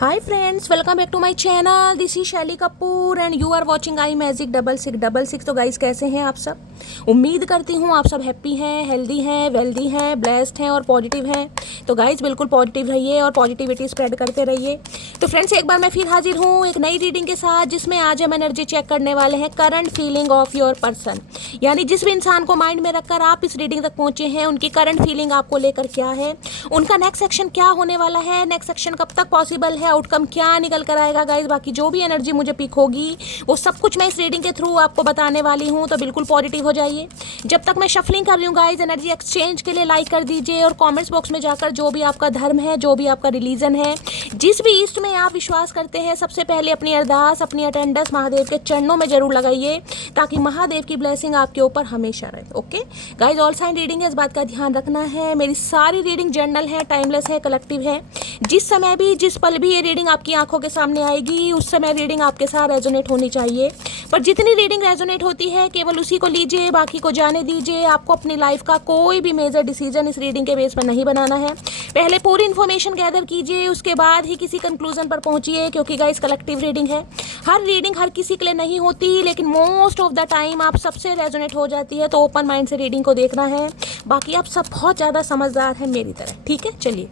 Hi friends, welcome back to my channel. This is Shaily Kapoor and you are watching I magic 6666। तो guys, कैसे हैं आप सब? उम्मीद करती हूँ आप सब हैप्पी हैं, हेल्दी हैं, वेल्दी हैं, ब्लेस्ड हैं और पॉजिटिव हैं। तो गाइस, बिल्कुल पॉजिटिव रहिए और पॉजिटिविटी स्प्रेड करते रहिए। तो फ्रेंड्स, एक बार मैं फिर हाजिर हूँ एक नई रीडिंग के साथ, जिसमें आज हम एनर्जी चेक करने वाले हैं current feeling of your person. यानी जिस भी इंसान को माइंड में रखकर आप इस रीडिंग तक पहुंचे हैं, उनकी करंट फीलिंग आपको लेकर क्या है, उनका नेक्स्ट सेक्शन क्या होने वाला है, नेक्स्ट सेक्शन कब तक पॉसिबल है, आउटकम क्या निकल कर आएगा। गाइस, बाकी जो भी एनर्जी मुझे पिक होगी वो सब कुछ मैं इस रीडिंग के थ्रू आपको बताने वाली हूँ। तो बिल्कुल पॉजिटिव हो जाइए। जब तक मैं शफलिंग कर रही हूँ गाइस, एनर्जी एक्सचेंज के लिए लाइक कर दीजिए और कमेंट्स बॉक्स में जाकर जो भी आपका धर्म है, जो भी आपका रिलीजन है, जिस भी ईस्ट में आप विश्वास करते हैं, सबसे पहले अपनी अरदास, अपनी अटेंडेंस महादेव के चरणों में जरूर लगाइए, ताकि महादेव की ब्लेसिंग आपके ऊपर हमेशा रहे। Okay guys, all sign reading है, इस बात का ध्यान रखना है। मेरी सारी रीडिंग जर्नल है, टाइमलेस है, कलेक्टिव है। जिस समय भी, जिस पल भी ये रीडिंग आपकी आंखों के सामने आएगी, उस समय रीडिंग आपके साथ रेजोनेट होनी चाहिए। पर जितनी रीडिंग रेजोनेट होती है, केवल उसी को लीजिए, बाकी को जाने दीजिए। आपको अपनी लाइफ का कोई भी मेजर डिसीजन इस रीडिंग के बेस पर नहीं बनाना है। पहले पूरी इन्फॉर्मेशन गैदर कीजिए, उसके बाद ही किसी कंक्लूजन पर पहुंचिए, क्योंकि गाइस कलेक्टिव रीडिंग है। हर रीडिंग हर किसी के लिए नहीं होती, लेकिन मोस्ट ऑफ द टाइम आप सबसे रेजोनेट हो जाती है। तो ओपन माइंड से रीडिंग को देखना है। बाकी आप सब बहुत ज़्यादा समझदार हैं मेरी तरह, ठीक है? चलिए,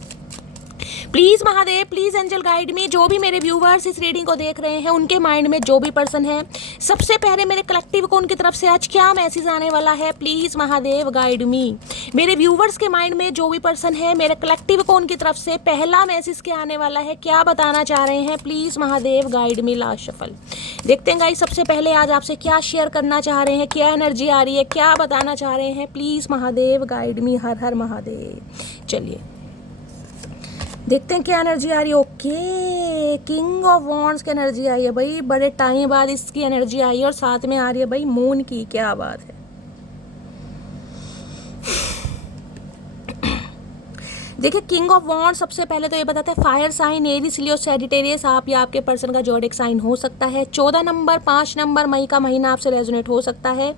please Mahadev, please angel guide me. जो भी मेरे व्यूवर्स इस रीडिंग को देख रहे हैं, उनके माइंड में जो भी पर्सन है, सबसे पहले मेरे कलेक्टिव को उनकी तरफ से आज क्या मैसेज आने वाला है, प्लीज़ महादेव गाइड मी। मेरे व्यूवर्स के माइंड में जो भी पर्सन है, मेरे कलेक्टिव को उनकी तरफ से पहला मैसेज क्या आने वाला है, क्या बताना चाह रहे हैं, please Mahadev guide me. Last shuffle देखते हैं गाइस, सबसे पहले आज आपसे क्या शेयर करना चाह रहे हैं, क्या एनर्जी आ रही है, क्या बताना चाह रहे हैं, प्लीज़ महादेव गाइड मी। हर हर महादेव। चलिए देखते हैं क्या एनर्जी आ रही है। ओके, किंग ऑफ वॉन्ड्स की एनर्जी आई है भाई, बड़े टाइम बाद इसकी एनर्जी आई है, और साथ में आ रही है भाई मून की। क्या बात है। देखिए, किंग ऑफ वॉन्ड सबसे पहले तो ये बताता है फायर साइन, एरीज, लियो, सैजिटेरियस आप या आपके पर्सन का जोडिक साइन हो सकता है। 14 नंबर 5 नंबर मई का महीना आपसे रेजोनेट हो सकता है।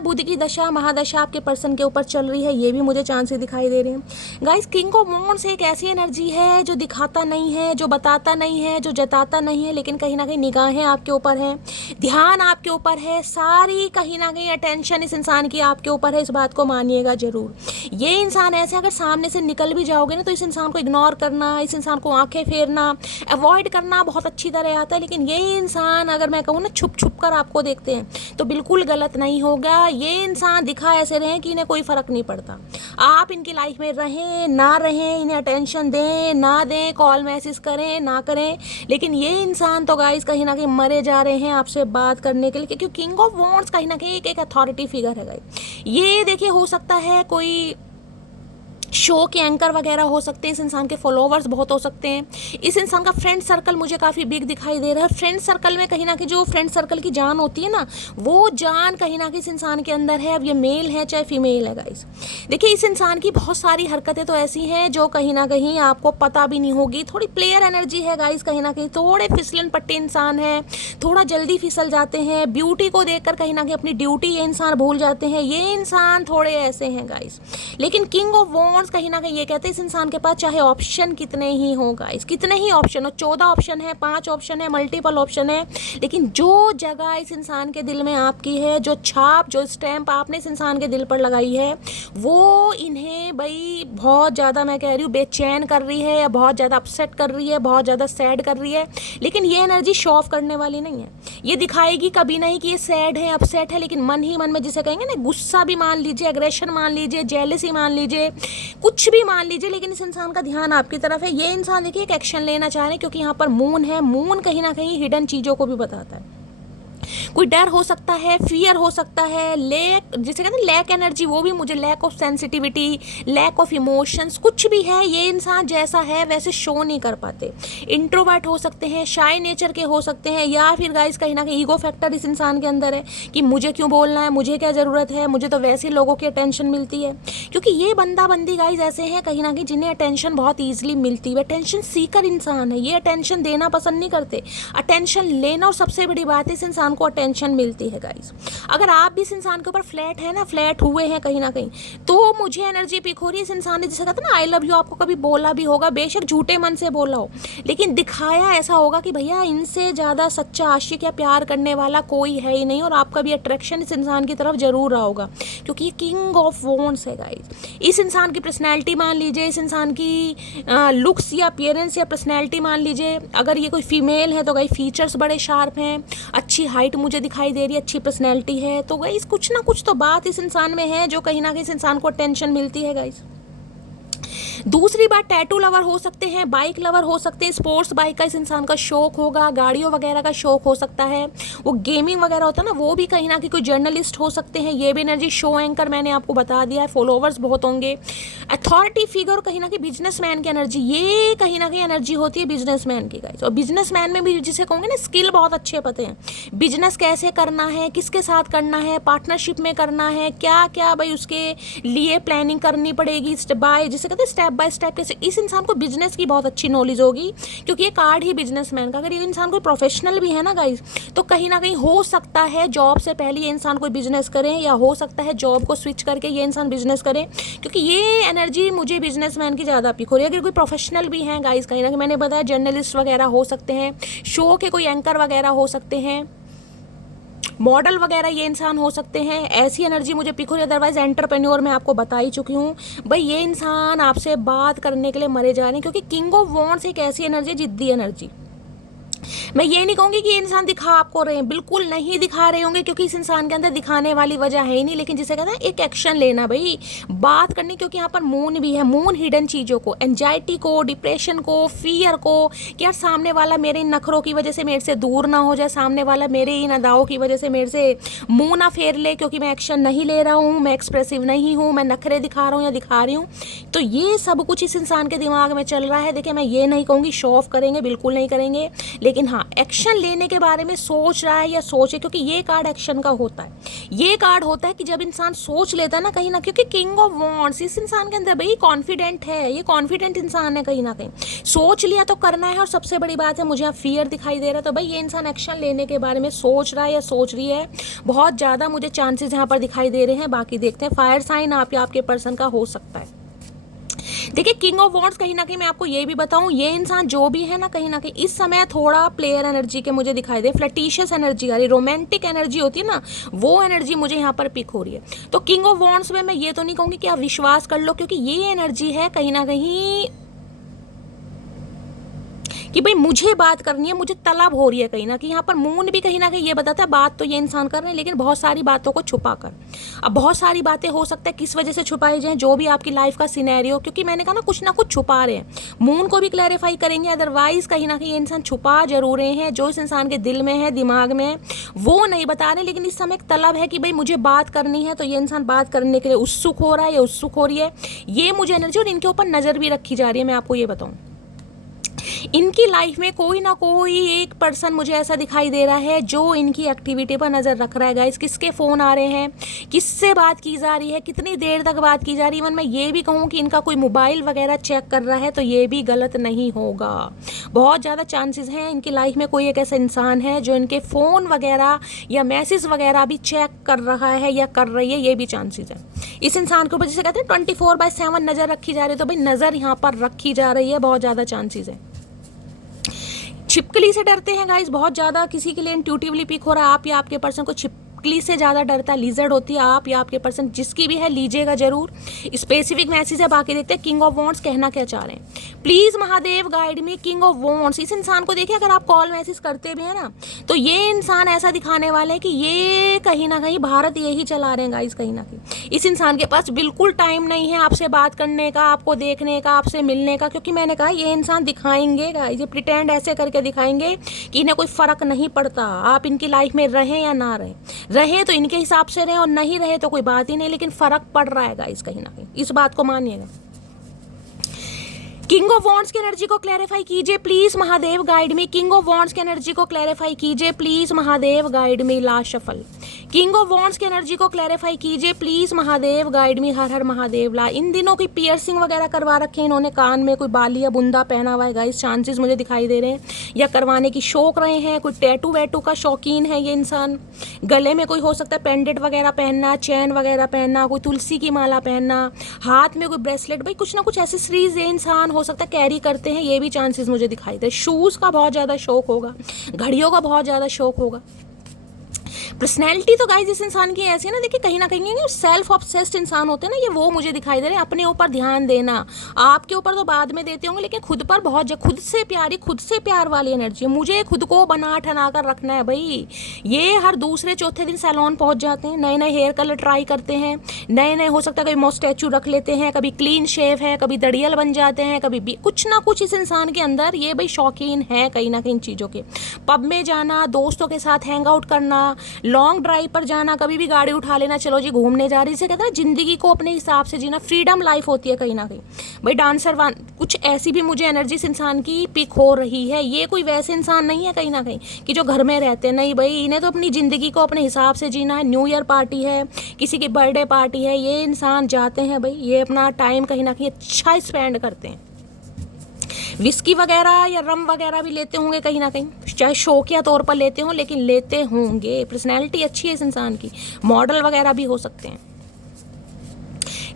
बुध की दशा महादशा आपके पर्सन के ऊपर चल रही है, ये भी मुझे चांसेस दिखाई दे रहे हैं। गाइस, किंग ऑफ वॉन्ड्स एक ऐसी एनर्जी है जो दिखाता नहीं है, जो बताता नहीं है, जो जताता नहीं है, लेकिन कहीं ना कहीं निगाहें आपके ऊपर हैं, ध्यान आपके ऊपर है, सारी कहीं ना कहीं अटेंशन इस इंसान की आपके ऊपर है। इस बात को मानिएगा जरूर। ये इंसान ऐसे अगर सामने से निकल भी जाओगे ना, तो इस इंसान को इग्नोर करना, इस इंसान को आंखें फेरना, अवॉइड करना बहुत अच्छी तरह आता है। लेकिन ये इंसान, अगर मैं कहूँ ना, छुप छुप कर आपको देखते हैं, तो बिल्कुल गलत नहीं होगा। ये इंसान दिखा ऐसे रहे कि इन्हें कोई फर्क नहीं पड़ता, आप इनकी लाइफ में रहें ना रहें, इन्हें अटेंशन दें ना दें, कॉल मैसेज करें ना करें, लेकिन ये इंसान तो गाइस कहीं ना कहीं मरे जा रहे हैं आपसे बात करने के लिए, क्योंकि किंग ऑफ वॉन्ड्स कहीं ना कहीं एक अथॉरिटी फिगर है गाइस। ये देखिए, हो सकता है कोई शो के एंकर वगैरह हो सकते हैं, इस इंसान के फॉलोवर्स बहुत हो सकते हैं, इस इंसान का फ्रेंड सर्कल मुझे काफ़ी बिग दिखाई दे रहा है। फ्रेंड सर्कल में कहीं ना कहीं जो फ्रेंड सर्कल की जान होती है ना, वो जान कहीं ना कहीं इस इंसान के अंदर है। अब ये मेल है चाहे फीमेल है गाइस, देखिए इस इंसान की बहुत सारी हरकतें तो ऐसी हैं जो कहीं ना कहीं आपको पता भी नहीं होगी। थोड़ी प्लेयर एनर्जी है गाइस, कहीं ना कहीं थोड़े फिसलन पट्टे इंसान है, थोड़ा जल्दी फिसल जाते हैं, ब्यूटी को देखकर कहीं ना कहीं अपनी ड्यूटी ये इंसान भूल जाते हैं। ये इंसान थोड़े ऐसे हैं गाइस। लेकिन किंग ऑफ वॉन्ड्स कहीं ना कहीं ये कहते हैं, इस इंसान के पास चाहे ऑप्शन कितने ही हो गाइस, कितने ही ऑप्शन हो, 14 ऑप्शन है, 5 ऑप्शन है, मल्टीपल ऑप्शन है, लेकिन जो जगह इस इंसान के दिल में आपकी है, जो छाप, जो स्टैंप आपने इस इंसान के दिल पर लगाई है, वो इन्हें भाई बहुत ज़्यादा, मैं कह रही हूँ, बेचैन कर रही है, या बहुत ज़्यादा अपसेट कर रही है, बहुत ज़्यादा सैड कर रही है। लेकिन ये एनर्जी शो ऑफ करने वाली नहीं है। ये दिखाएगी कभी नहीं कि ये सैड है, अपसेट है, लेकिन मन ही मन में, जिसे कहेंगे ना, गुस्सा भी मान लीजिए, एग्रेशन मान लीजिए, जेलसी मान लीजिए, कुछ भी मान लीजिए, लेकिन इस इंसान का ध्यान आपकी तरफ है। ये इंसान देखिए एक एक्शन लेना चाह रहे हैं, क्योंकि यहाँ पर मून है। मून कहीं ना कहीं हिडन चीज़ों को भी बताता है। कोई डर हो सकता है, फियर हो सकता है, लैक, जिसे कहते हैं लैक एनर्जी, वो भी मुझे, lack of sensitivity, lack of emotions, कुछ भी है। ये इंसान जैसा है वैसे शो नहीं कर पाते। इंट्रोवर्ट हो सकते हैं, शाय नेचर के हो सकते हैं, या फिर गाइस कहीं ना कहीं ईगो फैक्टर इस इंसान के अंदर है कि मुझे क्यों बोलना है, मुझे क्या ज़रूरत है, मुझे तो वैसे लोगों की अटेंशन मिलती है। क्योंकि ये बंदा बंदी गाइस ऐसे हैं कहीं ना कहीं जिन्हें अटेंशन बहुत ईजिली मिलती है। अटेंशन सीकर इंसान है, ये अटेंशन देना पसंद नहीं करते, अटेंशन लेना। और सबसे बड़ी बात है, इस इंसान इंसान को अटेंशन मिलती है गाइस। अगर आप भी इस इंसान के ऊपर फ्लैट है ना, फ्लैट हुए हैं कहीं ना कहीं, तो मुझे एनर्जी पिक हो रही है इस इंसान ने, जैसे कहते हैं ना आई लव यू, आपको कभी बोला भी होगा, बेशक झूठे मन से बोला हो, लेकिन दिखाया ऐसा होगा कि भैया इनसे ज़्यादा सच्चा आशिक या प्यार करने वाला कोई है ही नहीं, और आपका भी अट्रैक्शन इस इंसान की तरफ जरूर रहा होगा, क्योंकि ये किंग ऑफ वॉन्ड्स है गाइस। इस इंसान की पर्सनैलिटी मान लीजिए, इस इंसान की लुक्स या अपीयरेंस या पर्सनैलिटी मान लीजिए, अगर ये कोई फीमेल है तो गाइस फीचर्स बड़े शार्प हैं, अच्छी हाइट मुझे दिखाई दे रही है, अच्छी पर्सनैलिटी है, तो गाइस कुछ ना कुछ तो बात इस इंसान में है जो कहीं ना कहीं इस इंसान को अटेंशन मिलती है गाइस। दूसरी बात, टैटू लवर हो सकते हैं, बाइक लवर हो सकते हैं, स्पोर्ट्स बाइक का इस इंसान का शौक होगा, गाड़ियों वगैरह का शौक हो सकता है, वो गेमिंग वगैरह होता है ना, वो भी कहीं ना कहीं कोई जर्नलिस्ट हो सकते हैं, ये भी एनर्जी, शो एंकर मैंने आपको बता दिया है, फॉलोवर्स बहुत होंगे, अथॉरिटी फिगर, कहीं ना कहीं बिजनेसमैन की एनर्जी, ये कहीं ना कहीं एनर्जी होती है बिजनेसमैन की गाइस। और बिजनेसमैन में भी जिसे कहोगे ना स्किल बहुत अच्छे पते हैं, बिजनेस कैसे करना है, किसके साथ करना है, पार्टनरशिप में करना है, क्या क्या भाई उसके लिए प्लानिंग करनी पड़ेगी, स्टेप बाय, जिसे कहते हैं स्टेप बाय स्टेप कैसे, इस इंसान को बिजनेस की बहुत अच्छी नॉलेज होगी, क्योंकि ये कार्ड ही बिजनेसमैन का। अगर ये इंसान कोई प्रोफेशनल भी है ना गाइस, तो कहीं ना कहीं हो सकता है जॉब से पहले ये इंसान कोई बिजनेस करे, या हो सकता है जॉब को स्विच करके ये इंसान बिजनेस करे, क्योंकि ये एनर्जी मुझे बिजनेसमैन की ज़्यादा पिक हो रही है। अगर कोई प्रोफेशनल भी हैं गाइस, कहीं ना कहीं मैंने बताया जर्नलिस्ट वगैरह हो सकते हैं, शो के कोई एंकर वगैरह हो सकते हैं, मॉडल वगैरह ये इंसान हो सकते हैं, ऐसी एनर्जी मुझे पिक हो रही है। अदरवाइज एंटरप्रेन्योर मैं आपको बता ही चुकी हूँ भाई, ये इंसान आपसे बात करने के लिए मरे जा रहे हैं, क्योंकि किंग ऑफ वॉन्ड्स एक ऐसी एनर्जी, जिद्दी एनर्जी। मैं ये नहीं कहूँगी कि ये इंसान दिखा आपको रहे हैं, बिल्कुल नहीं दिखा रहे होंगे, क्योंकि इस इंसान के अंदर दिखाने वाली वजह है ही नहीं, लेकिन जिसे कहते हैं एक एक्शन लेना भाई, बात करनी, क्योंकि यहाँ पर मून भी है, मून हिडन चीज़ों को, एंजाइटी को, डिप्रेशन को, फियर को, कि यार सामने वाला मेरे इन नखरों की वजह से मेरे से दूर ना हो जाए, सामने वाला मेरे इन अदाओं की वजह से मेरे से मुँह ना फेर ले, क्योंकि मैं एक्शन नहीं ले रहा हूँ, मैं एक्सप्रेसिव नहीं हूँ, मैं नखरे दिखा रहा हूँ या दिखा रही हूँ, तो ये सब कुछ इस इंसान के दिमाग में चल रहा है। देखिए मैं ये नहीं कहूँगी शो ऑफ करेंगे, बिल्कुल नहीं करेंगे, लेकिन हाँ एक्शन लेने के बारे में सोच रहा है या सोचे, क्योंकि ये कार्ड एक्शन का होता है। ये कार्ड होता है कि जब इंसान सोच लेता है ना कहीं ना, क्योंकि किंग ऑफ वॉन्ड्स इस इंसान के अंदर भाई कॉन्फिडेंट है, ये कॉन्फिडेंट इंसान है, कहीं ना कहीं सोच लिया तो करना है। और सबसे बड़ी बात है, मुझे यहाँ फियर दिखाई दे रहा है, तो भाई ये इंसान एक्शन लेने के बारे में सोच रहा है या सोच रही है, बहुत ज़्यादा मुझे चांसेस यहाँ पर दिखाई दे रहे हैं। बाकी देखते हैं, फायर साइन आप या आपके पर्सन का हो सकता है। देखिए किंग ऑफ वॉन्ड्स, कहीं ना कहीं मैं आपको ये भी बताऊं, ये इंसान जो भी है ना, कहीं ना कहीं इस समय थोड़ा प्लेयर एनर्जी के मुझे दिखाई दे, फ्लर्टिशियस एनर्जी आ रही, रोमांटिक एनर्जी होती है ना, वो एनर्जी मुझे यहाँ पर पिक हो रही है। तो किंग ऑफ वॉन्ड्स में मैं ये तो नहीं कहूँगी कि आप विश्वास कर लो, क्योंकि ये एनर्जी है कहीं ना कहीं कि भाई मुझे बात करनी है, मुझे तलब हो रही है कहीं ना कहीं। यहाँ पर मून भी कहीं ना कहीं ये बताता है बात तो ये इंसान कर रहे हैं, लेकिन बहुत सारी बातों को छुपा कर। अब बहुत सारी बातें हो सकता है किस वजह से छुपाई जाएं, जो भी आपकी लाइफ का सिनेरियो, क्योंकि मैंने कहा ना कुछ छुपा रहे हैं, मून को भी क्लैरिफाई करेंगे। अदरवाइज कहीं ना कहीं ये इंसान छुपा जरूर रहे हैं, जो इस इंसान के दिल में है, दिमाग में है, वो नहीं बता रहे, लेकिन इस समय एक तलब है कि भाई मुझे बात करनी है, तो ये इंसान बात करने के लिए उत्सुक हो रहा है या उत्सुक हो रही है, ये मुझे एनर्जी। और इनके ऊपर नज़र भी रखी जा रही है, मैं आपको ये बताऊँ, इनकी लाइफ में कोई ना कोई एक पर्सन मुझे ऐसा दिखाई दे रहा है जो इनकी एक्टिविटी पर नज़र रख रहा है गाइस। किसके फ़ोन आ रहे हैं, किससे बात की जा रही है, कितनी देर तक बात की जा रही है। इवन मैं ये भी कहूँ कि इनका कोई मोबाइल वगैरह चेक कर रहा है, तो ये भी गलत नहीं होगा। बहुत ज़्यादा चांसेस हैं इनकी लाइफ में कोई एक ऐसा इंसान है जो इनके फ़ोन वगैरह या मैसेज वगैरह भी चेक कर रहा है या कर रही है, ये भी चांसेस है। इस इंसान के ऊपर जिसे कहते हैं 24/7 नज़र रखी जा रही है, तो भाई नज़र यहाँ पर रखी जा रही है, बहुत ज़्यादा चांसेस है। छिपकली से डरते हैं गाइस बहुत ज़्यादा, किसी के लिए इंट्यूटिवली पिक हो रहा है, आप या आपके पर्सन को छिपकली से ज़्यादा डरता है, लिजर्ड होती है, आप या आपके पर्सन जिसकी भी है लीजिएगा जरूर। स्पेसिफिक मैसेज है, बाकी देखते हैं किंग ऑफ वॉन्ड्स कहना क्या चाह रहे हैं। Please Mahadev guide me king of wands. इस इंसान को देखिए, अगर आप कॉल मैसेज करते भी हैं ना, तो ये इंसान ऐसा दिखाने वाला है कि ये कहीं ना कहीं भारत यही चला रहे हैं गाइस। कहीं ना कहीं इस इंसान के पास बिल्कुल टाइम नहीं है आपसे बात करने का, आपको देखने का, आपसे मिलने का, क्योंकि मैंने कहा ये इंसान दिखाएंगे गाइस, ये प्रिटेंड ऐसे करके दिखाएंगे कि इन्हें कोई फ़र्क नहीं पड़ता आप इनकी लाइफ में रहें या ना रहें तो इनके हिसाब से रहें, और नहीं रहे तो कोई बात ही नहीं, लेकिन फ़र्क पड़ रहा है गाइस कहीं ना कहीं, इस बात को मानिएगा। किंग ऑफ वॉन्ड्स की एनर्जी को क्लैरिफाई कीजिए प्लीज महादेव गाइड में। किंग ऑफ वॉन्ड्स की एनर्जी को क्लैरिफाई कीजिए प्लीज महादेव गाइड में। Last shuffle king of wands की एनर्जी को क्लैरिफाई कीजिए प्लीज महादेव, गाइड मी, हर हर महादेव ला। इन दिनों की पियर्सिंग वगैरह करवा रखे हैं इन्होंने, कान में कोई बाली या बुंदा पहना हुआ है गाइस, चांसेस मुझे दिखाई दे रहे हैं, या करवाने की शौक रहे हैं, कोई टैटू वैटू का शौकीन है ये इंसान। गले में कोई हो सकता है पेंडेंट वगैरह पहनना, चैन वगैरह पहनना, कोई तुलसी की माला पहनना, हाथ में कोई ब्रेसलेट, भाई कुछ ना कुछ एसेसरीज ये इंसान हो सकता है कैरी करते हैं, ये भी चांसेस मुझे दिखाई दे। शूज़ का बहुत ज़्यादा शौक होगा, घड़ियों का बहुत ज़्यादा शौक होगा। पर्सनैलिटी तो गाइस इस इंसान की ऐसी है ना, देखिए कहीं ना कहीं सेल्फ ऑब्सेस्ड इंसान होते हैं ना, ये वो मुझे दिखाई दे रहे हैं। अपने ऊपर ध्यान देना, आपके ऊपर तो बाद में देते होंगे, लेकिन खुद पर बहुत खुद से प्यार वाली एनर्जी है। मुझे खुद को बना ठना कर रखना है भाई। ये हर दूसरे चौथे दिन सैलून पहुंच जाते हैं, नए नए हेयर कलर ट्राई करते हैं, नए नए हो सकता है कभी मोस्टैचू रख लेते हैं, कभी क्लीन शेव है, कभी दड़ियल बन जाते हैं, कभी कुछ ना कुछ इस इंसान के अंदर ये भाई शौकीन है कहीं ना कहीं चीज़ों के। पब में जाना, दोस्तों के साथ हैंग आउट करना, लॉन्ग ड्राइव पर जाना, कभी भी गाड़ी उठा लेना, चलो जी घूमने जा रही, इसे कहते हैं जिंदगी को अपने हिसाब से जीना, फ्रीडम लाइफ होती है कहीं ना कहीं भाई। डांसर कुछ ऐसी भी मुझे एनर्जी इस इंसान की पिक हो रही है। ये कोई वैसे इंसान नहीं है कहीं ना कहीं कि जो घर में रहते हैं, नहीं भाई, इन्हें तो अपनी ज़िंदगी को अपने हिसाब से जीना है। न्यू ईयर पार्टी है, किसी की बर्थडे पार्टी है, ये इंसान जाते हैं भाई, ये अपना टाइम कहीं ना कहीं अच्छा स्पेंड करते हैं। विस्की वगैरह या रम वगैरह भी लेते होंगे कहीं ना कहीं, चाहे शौकिया तौर पर लेते हों, लेकिन लेते होंगे। पर्सनैलिटी अच्छी है इस इंसान की, मॉडल वगैरह भी हो सकते हैं।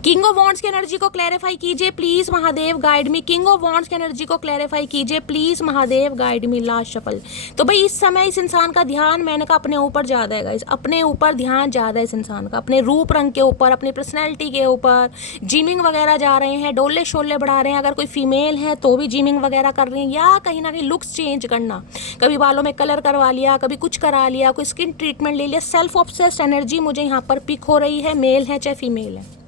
किंग ऑफ वॉन्ड्स की एनर्जी को क्लैरिफाई कीजिए please Mahadev, guide me. King of wands की एनर्जी को क्लैरिफाई कीजिए please Mahadev, guide me. Last shuffle. तो भाई इस समय इस इंसान का ध्यान, मैंने कहा अपने ऊपर ज़्यादा है गाइस, अपने ऊपर ध्यान ज़्यादा है इस इंसान का, अपने रूप रंग के ऊपर, अपनी पर्सनैलिटी के ऊपर। जिमिंग वगैरह जा रहे हैं, डोले शोले बढ़ा रहे हैं, अगर कोई फीमेल है तो भी जिमिंग वगैरह कर रही हैं, या कहीं ना कहीं लुक्स चेंज करना, कभी बालों में कलर करवा लिया, कभी कुछ करा लिया, कोई स्किन ट्रीटमेंट ले लिया। सेल्फ ऑब्सेस्ड एनर्जी मुझे यहाँ पर पिक हो रही है, मेल है चाहे फीमेल है।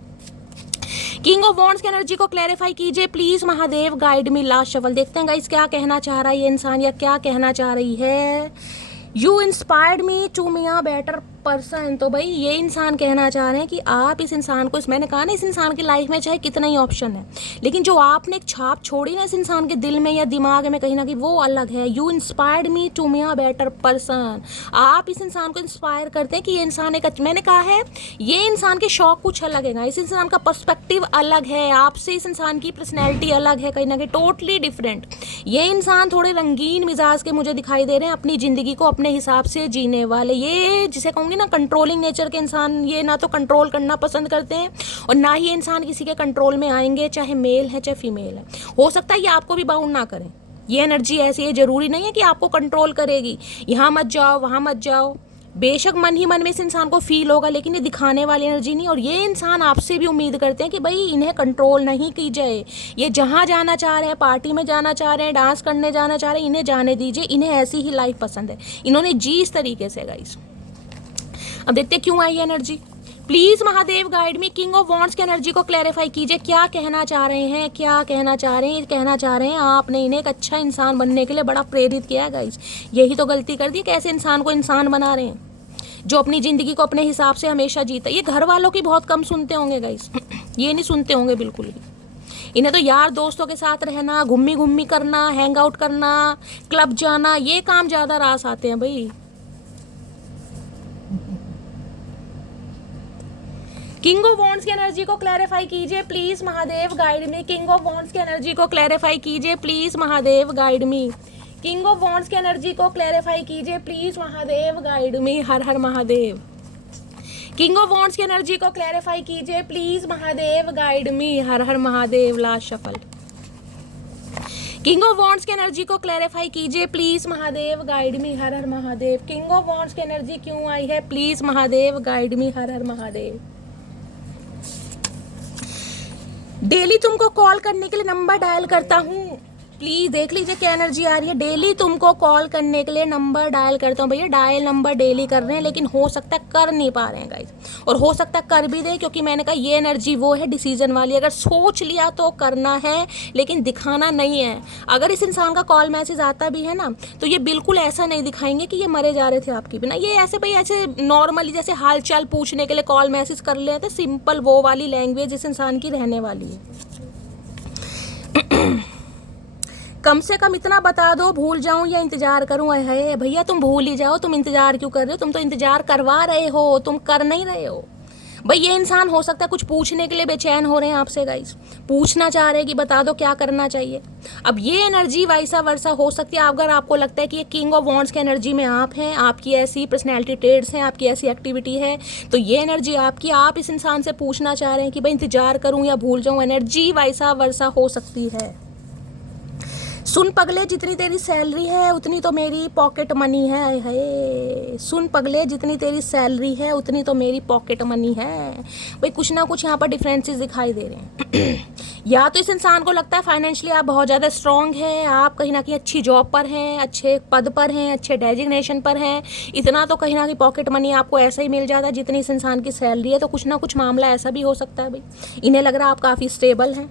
किंग ऑफ वॉन्ड्स की एनर्जी को क्लैरिफाई कीजिए please Mahadev, guide me. Last shuffle. देखते हैं गाइस क्या कहना चाह रहा है ये इंसान, या क्या कहना चाह रही है। You inspired me to me a better person. तो भाई ये इंसान कहना चाह रहे हैं कि आप इस इंसान को, मैंने कहा ना इस इंसान की लाइफ में चाहे कितना ही ऑप्शन है, लेकिन जो आपने एक छाप छोड़ी ना इस इंसान के दिल में या दिमाग में कहीं ना कहीं, वो अलग है। You inspired me to me a better person. आप इस इंसान को इंस्पायर करते हैं कि ये इंसान एक, मैंने कहा है ये इंसान के शौक कुछ अलग है ना, इस इंसान का पर्सपेक्टिव अलग है आपसे, इस इंसान की पर्सनैलिटी अलग है कहीं ना कहीं, टोटली डिफरेंट। ये इंसान थोड़े रंगीन मिजाज के मुझे दिखाई दे रहे हैं, अपनी ज़िंदगी को अपने हिसाब से जीने वाले, ये जिसे कहूँगी ना कंट्रोलिंग नेचर के इंसान। ये ना तो कंट्रोल करना पसंद करते हैं और ना ही इंसान किसी के कंट्रोल में आएंगे, चाहे मेल है चाहे फीमेल है। हो सकता है ये आपको भी बाउंड ना करें, ये एनर्जी ऐसी है, जरूरी नहीं है कि आपको कंट्रोल करेगी, यहाँ मत जाओ वहाँ मत जाओ। बेशक मन ही मन में इस इंसान को फील होगा, लेकिन ये दिखाने वाली एनर्जी नहीं। और ये इंसान आपसे भी उम्मीद करते हैं कि भाई इन्हें कंट्रोल नहीं की जाए, ये जहाँ जाना चाह रहे हैं, पार्टी में जाना चाह रहे हैं, डांस करने जाना चाह रहे हैं, इन्हें जाने दीजिए, इन्हें ऐसी ही लाइफ पसंद है, इन्होंने जी इस तरीके से गाइस। अब देखते क्यों आई energy. Please Mahadev guide me. King of wands की एनर्जी को क्लैरिफाई कीजिए, क्या कहना चाह रहे हैं, क्या कहना चाह रहे हैं। कहना चाह रहे हैं आपने इन्हें एक अच्छा इंसान बनने के लिए बड़ा प्रेरित किया है गाइस, यही तो गलती कर दी, कैसे इंसान को इंसान बना रहे हैं जो अपनी ज़िंदगी को अपने हिसाब से हमेशा जीता। ये घर वालों की बहुत कम सुनते होंगे गाइस, ये नहीं सुनते होंगे बिल्कुल भी। इन्हें तो यार दोस्तों के साथ रहना, घूमी घूमी करना, हैंग आउट करना, क्लब जाना, ये काम ज़्यादा रास आते हैं भाई। किंग ऑफ वॉन्ड्स की एनर्जी को क्लैरिफाई कीजिए please Mahadev, guide me. King of wands की एनर्जी को क्लैरिफाई कीजिए please Mahadev, guide me. King of wands की एनर्जी को क्लैरिफाई कीजिए please Mahadev, guide me. Her her Mahadev. King of wands की एनर्जी को क्लैरिफाई कीजिए please Mahadev, guide me. Her her Mahadev. Last shuffle. King of wands की एनर्जी को क्लैरिफाई कीजिए please Mahadev, guide me. Her her Mahadev. King of wands की energy क्यों आई है please Mahadev, guide me. Her her Mahadev. Daily तुमको कॉल करने के लिए नंबर डायल करता हूँ, प्लीज़ देख लीजिए क्या एनर्जी आ रही है। डेली तुमको कॉल करने के लिए नंबर डायल करता हूँ। भैया डायल नंबर डेली कर रहे हैं, लेकिन हो सकता है कर नहीं पा रहे हैं गाइस, और हो सकता है कर भी दे, क्योंकि मैंने कहा ये एनर्जी वो है डिसीजन वाली। अगर सोच लिया तो करना है, लेकिन दिखाना नहीं है। अगर इस इंसान का कॉल मैसेज आता भी है ना, तो ये बिल्कुल ऐसा नहीं दिखाएंगे कि ये मरे जा रहे थे आपकी बिना। ये ऐसे भाई ऐसे नॉर्मली जैसे हाल चाल पूछने के लिए कॉल मैसेज कर लेते, सिंपल वो वाली लैंग्वेज इस इंसान की रहने वाली है। कम से कम इतना बता दो, भूल जाऊं या इंतजार करूं। है भैया तुम भूल ही जाओ, तुम इंतजार क्यों कर रहे हो? तुम तो इंतजार करवा रहे हो, तुम कर नहीं रहे हो। भाई ये इंसान हो सकता है कुछ पूछने के लिए बेचैन हो रहे हैं आपसे गाइस, पूछना चाह रहे हैं कि बता दो क्या करना चाहिए। अब ये एनर्जी वाइसा वर्सा हो सकती है। अगर आपको लगता है कि ये किंग ऑफ वॉन्ड्स की एनर्जी में आप हैं, आपकी ऐसी पर्सनैलिटी ट्रेड्स हैं, आपकी ऐसी एक्टिविटी है, तो ये एनर्जी आपकी, आप इस इंसान से पूछना चाह रहे हैं कि भाई इंतजार करूं या भूल जाऊं। एनर्जी वाइसा वर्सा हो सकती है। सुन पगले, जितनी तेरी सैलरी है उतनी तो मेरी पॉकेट मनी है। सुन पगले, जितनी तेरी सैलरी है उतनी तो मेरी पॉकेट मनी है। भाई कुछ ना कुछ यहाँ पर डिफरेंसेस दिखाई दे रहे हैं। या तो इस इंसान को लगता है फाइनेंशियली आप बहुत ज़्यादा स्ट्रांग हैं, आप कहीं ना कहीं अच्छी जॉब पर हैं, अच्छे पद पर हैं, अच्छे डेजिग्नेशन पर हैं, इतना तो कहीं ना कहीं पॉकेट मनी आपको ऐसा ही मिल जाता है जितनी इस इंसान की सैलरी है। तो कुछ ना कुछ मामला ऐसा भी हो सकता है। भाई इन्हें लग रहा है आप काफ़ी स्टेबल हैं।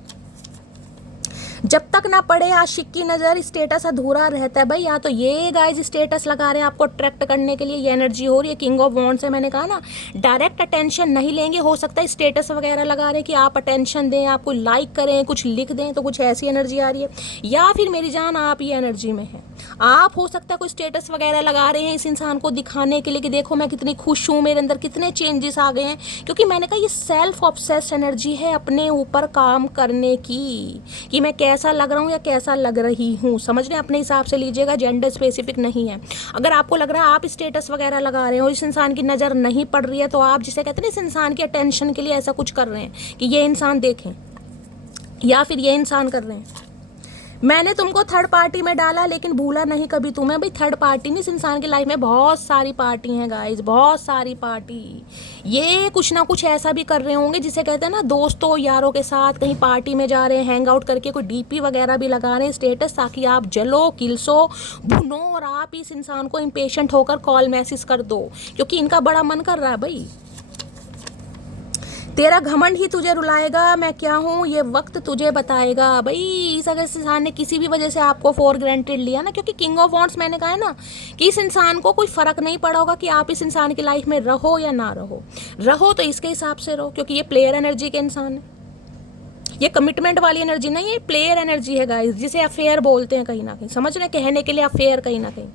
जब तक ना पड़े आशिक की नज़र, स्टेटस अधूरा रहता है। भाई या तो ये गाइस स्टेटस लगा रहे हैं आपको अट्रैक्ट करने के लिए, ये एनर्जी हो रही है। किंग ऑफ वॉन्ड्स से मैंने कहा ना, डायरेक्ट अटेंशन नहीं लेंगे। हो सकता है स्टेटस वगैरह लगा रहे हैं कि आप अटेंशन दें, आपको लाइक करें, कुछ लिख दें, तो कुछ ऐसी एनर्जी आ रही है। या फिर मेरी जान आप ये एनर्जी में हैं, आप हो सकता है कोई स्टेटस वगैरह लगा रहे हैं इस इंसान को दिखाने के लिए कि देखो मैं कितनी खुश हूँ, मेरे अंदर कितने चेंजेस आ गए हैं। क्योंकि मैंने कहा ये सेल्फ ऑब्सेस्ड एनर्जी है अपने ऊपर काम करने की, कि मैं कैसा लग रहा हूँ या कैसा लग रही हूँ। समझ रहे हैं? अपने हिसाब से लीजिएगा, जेंडर स्पेसिफिक नहीं है। अगर आपको लग रहा है आप स्टेटस वगैरह लगा रहे हो, इस इंसान की नज़र नहीं पड़ रही है, तो आप जिसे कहते हैं इस इंसान की अटेंशन के लिए ऐसा कुछ कर रहे हैं कि ये इंसान देखें, या फिर ये इंसान कर रहे हैं मैंने तुमको थर्ड पार्टी में डाला लेकिन भूला नहीं कभी तुम्हें। भाई थर्ड पार्टी नहीं, इस इंसान की लाइफ में बहुत सारी पार्टी हैं गाइस, बहुत सारी पार्टी। ये कुछ ना कुछ ऐसा भी कर रहे होंगे जिसे कहते हैं ना, दोस्तों यारों के साथ कहीं पार्टी में जा रहे हैं, हैंग आउट करके कोई डीपी वगैरह भी लगा रहे हैं स्टेटस, ताकि आप जलो, किलसो, भुनो और आप इस इंसान को इम्पेशेंट होकर कॉल मैसेज कर दो, क्योंकि इनका बड़ा मन कर रहा है। भाई तेरा घमंड ही तुझे रुलाएगा, मैं क्या हूँ ये वक्त तुझे बताएगा। भाई इस अगर इस इंसान ने किसी भी वजह से आपको फॉर ग्रांटेड लिया ना, क्योंकि किंग ऑफ वॉन्ड्स मैंने कहा है ना कि इस इंसान को कोई फ़र्क नहीं पड़ा होगा कि आप इस इंसान की लाइफ में रहो या ना रहो तो इसके हिसाब से रहो, क्योंकि ये प्लेयर एनर्जी के इंसान है। ये कमिटमेंट वाली एनर्जी नहीं है, प्लेयर एनर्जी है गाइस, जिसे अफेयर बोलते हैं कहीं ना कहीं। समझ रहे, कहने के लिए अफेयर कहीं ना कहीं।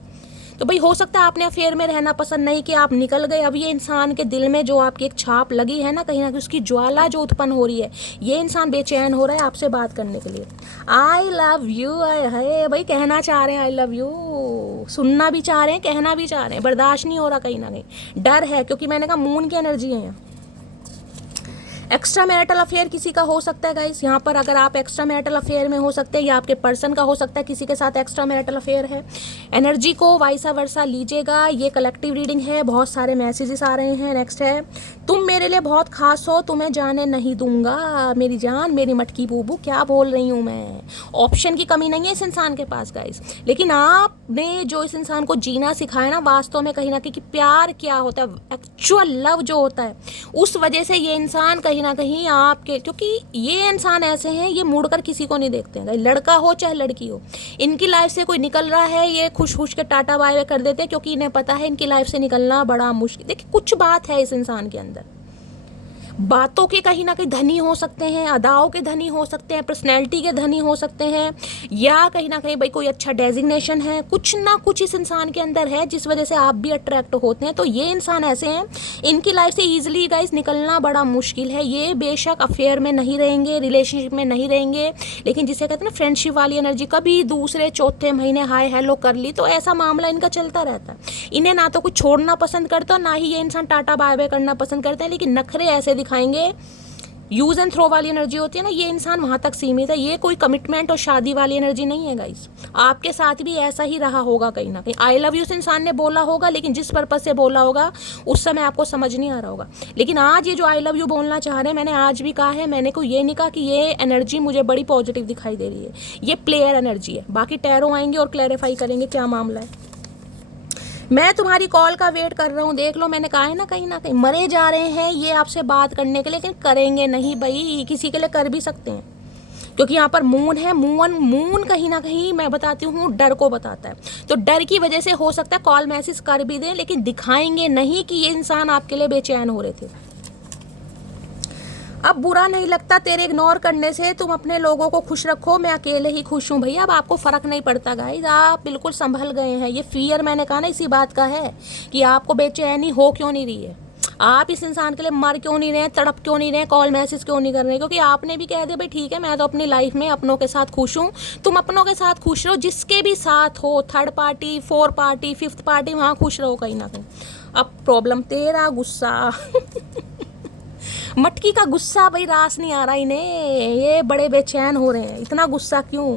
तो भाई हो सकता है आपने अफेयर में रहना पसंद नहीं किया, आप निकल गए। अब ये इंसान के दिल में जो आपकी एक छाप लगी है ना कहीं उसकी ज्वाला जो उत्पन्न हो रही है, ये इंसान बेचैन हो रहा है आपसे बात करने के लिए। आई लव यू है भाई, कहना चाह रहे हैं आई लव यू, सुनना भी चाह रहे हैं, कहना भी चाह रहे हैं, बर्दाश्त नहीं हो रहा कहीं ना कहीं, डर है। क्योंकि मैंने कहा मून की एनर्जी है यहाँ। एक्स्ट्रा मैरिटल अफेयर किसी का हो सकता है गाइस यहाँ पर। अगर आप एक्स्ट्रा मैरिटल अफेयर में हो सकते हैं, या आपके पर्सन का हो सकता है किसी के साथ एक्स्ट्रा मैरिटल अफेयर है। एनर्जी को वाइसा वर्सा लीजिएगा, ये कलेक्टिव रीडिंग है, बहुत सारे मैसेजेस आ रहे हैं। नेक्स्ट है, तुम मेरे लिए बहुत खास हो, तुम्हें जाने नहीं दूंगा। मेरी जान, मेरी मटकी बूबू, क्या बोल रही हूँ मैं। ऑप्शन की कमी नहीं है इस इंसान के पास गाइस, लेकिन आपने जो इस इंसान को जीना सिखाया ना वास्तव में कहीं ना कहीं कि प्यार क्या होता है, एक्चुअल लव जो होता है, उस वजह से ये इंसान कहीं ना कहीं आपके, क्योंकि ये इंसान ऐसे हैं, ये मुड़कर किसी को नहीं देखते हैं, लड़का हो चाहे लड़की हो। इनकी लाइफ से कोई निकल रहा है, ये खुश खुश के टाटा बाय बाय कर देते हैं, क्योंकि इन्हें पता है इनकी लाइफ से निकलना बड़ा मुश्किल। देखिए कुछ बात है इस इंसान के अंदर, बातों के कहीं ना कहीं धनी हो सकते हैं, अदाओं के धनी हो सकते हैं, पर्सनैलिटी के धनी हो सकते हैं, या कहीं ना कहीं भाई कोई अच्छा डेजिग्नेशन है, कुछ ना कुछ इस इंसान के अंदर है जिस वजह से आप भी अट्रैक्ट होते हैं। तो ये इंसान ऐसे हैं, इनकी लाइफ से ईजिली गाइस निकलना बड़ा मुश्किल है। ये बेशक अफेयर में नहीं रहेंगे, रिलेशनशिप में नहीं रहेंगे, लेकिन जिसे कहते हैं ना फ्रेंडशिप वाली एनर्जी, कभी दूसरे चौथे महीने हाय हेलो कर ली, तो ऐसा मामला इनका चलता रहता है। इन्हें ना तो कुछ छोड़ना पसंद करता, ना ही ये इंसान टाटा बाय बाय करना पसंद करते हैं, लेकिन नखरे ऐसे दिखाएंगे, यूज एंड थ्रो वाली एनर्जी होती है ना, ये इंसान वहाँ तक सीमित है। ये कोई कमिटमेंट और शादी वाली एनर्जी नहीं है गाइस। आपके साथ भी ऐसा ही रहा होगा कहीं ना कहीं। आई लव यू इंसान ने बोला होगा, लेकिन जिस पर्पज से बोला होगा उस समय आपको समझ नहीं आ रहा होगा। लेकिन आज ये जो आई लव यू बोलना चाह रहे हैं, मैंने आज भी कहा है, मैंने को ये नहीं कहा कि ये एनर्जी मुझे बड़ी पॉजिटिव दिखाई दे रही है, ये प्लेयर एनर्जी है। बाकी टैरो आएंगे और क्लैरिफाई करेंगे क्या मामला है। मैं तुम्हारी कॉल का वेट कर रहा हूँ, देख लो मैंने कहा है ना कहीं मरे जा रहे हैं ये आपसे बात करने के लिए, लेकिन करेंगे नहीं भाई। किसी के लिए कर भी सकते हैं, क्योंकि यहाँ पर मून है। मून कहीं ना कहीं मैं बताती हूँ डर को बताता है, तो डर की वजह से हो सकता है कॉल मैसेज कर भी दें, लेकिन दिखाएंगे नहीं कि ये इंसान आपके लिए बेचैन हो रहे थे। अब बुरा नहीं लगता तेरे इग्नोर करने से, तुम अपने लोगों को खुश रखो, मैं अकेले ही खुश हूँ। भैया अब आपको फ़र्क नहीं पड़ता गाइस, आप बिल्कुल संभल गए हैं। ये फियर मैंने कहा ना इसी बात का है कि आपको बेचैनी हो क्यों नहीं रही है, आप इस इंसान के लिए मर क्यों नहीं रहे हैं, तड़प क्यों नहीं रहे हैं, कॉल मैसेज क्यों नहीं कर रहे हैं, क्योंकि आपने भी कह दिया भाई ठीक है मैं तो अपनी लाइफ में अपनों के साथ खुश हूँ। तुम अपनों के साथ खुश रहो, जिसके भी साथ हो, third party, four party, fifth party, वहाँ खुश रहो कहीं ना कहीं। अब प्रॉब्लम तेरा गुस्सा मटकी का गुस्सा भाई, रास नहीं आ रहा इन्हें, ये बड़े बेचैन हो रहे हैं, इतना गुस्सा क्यों।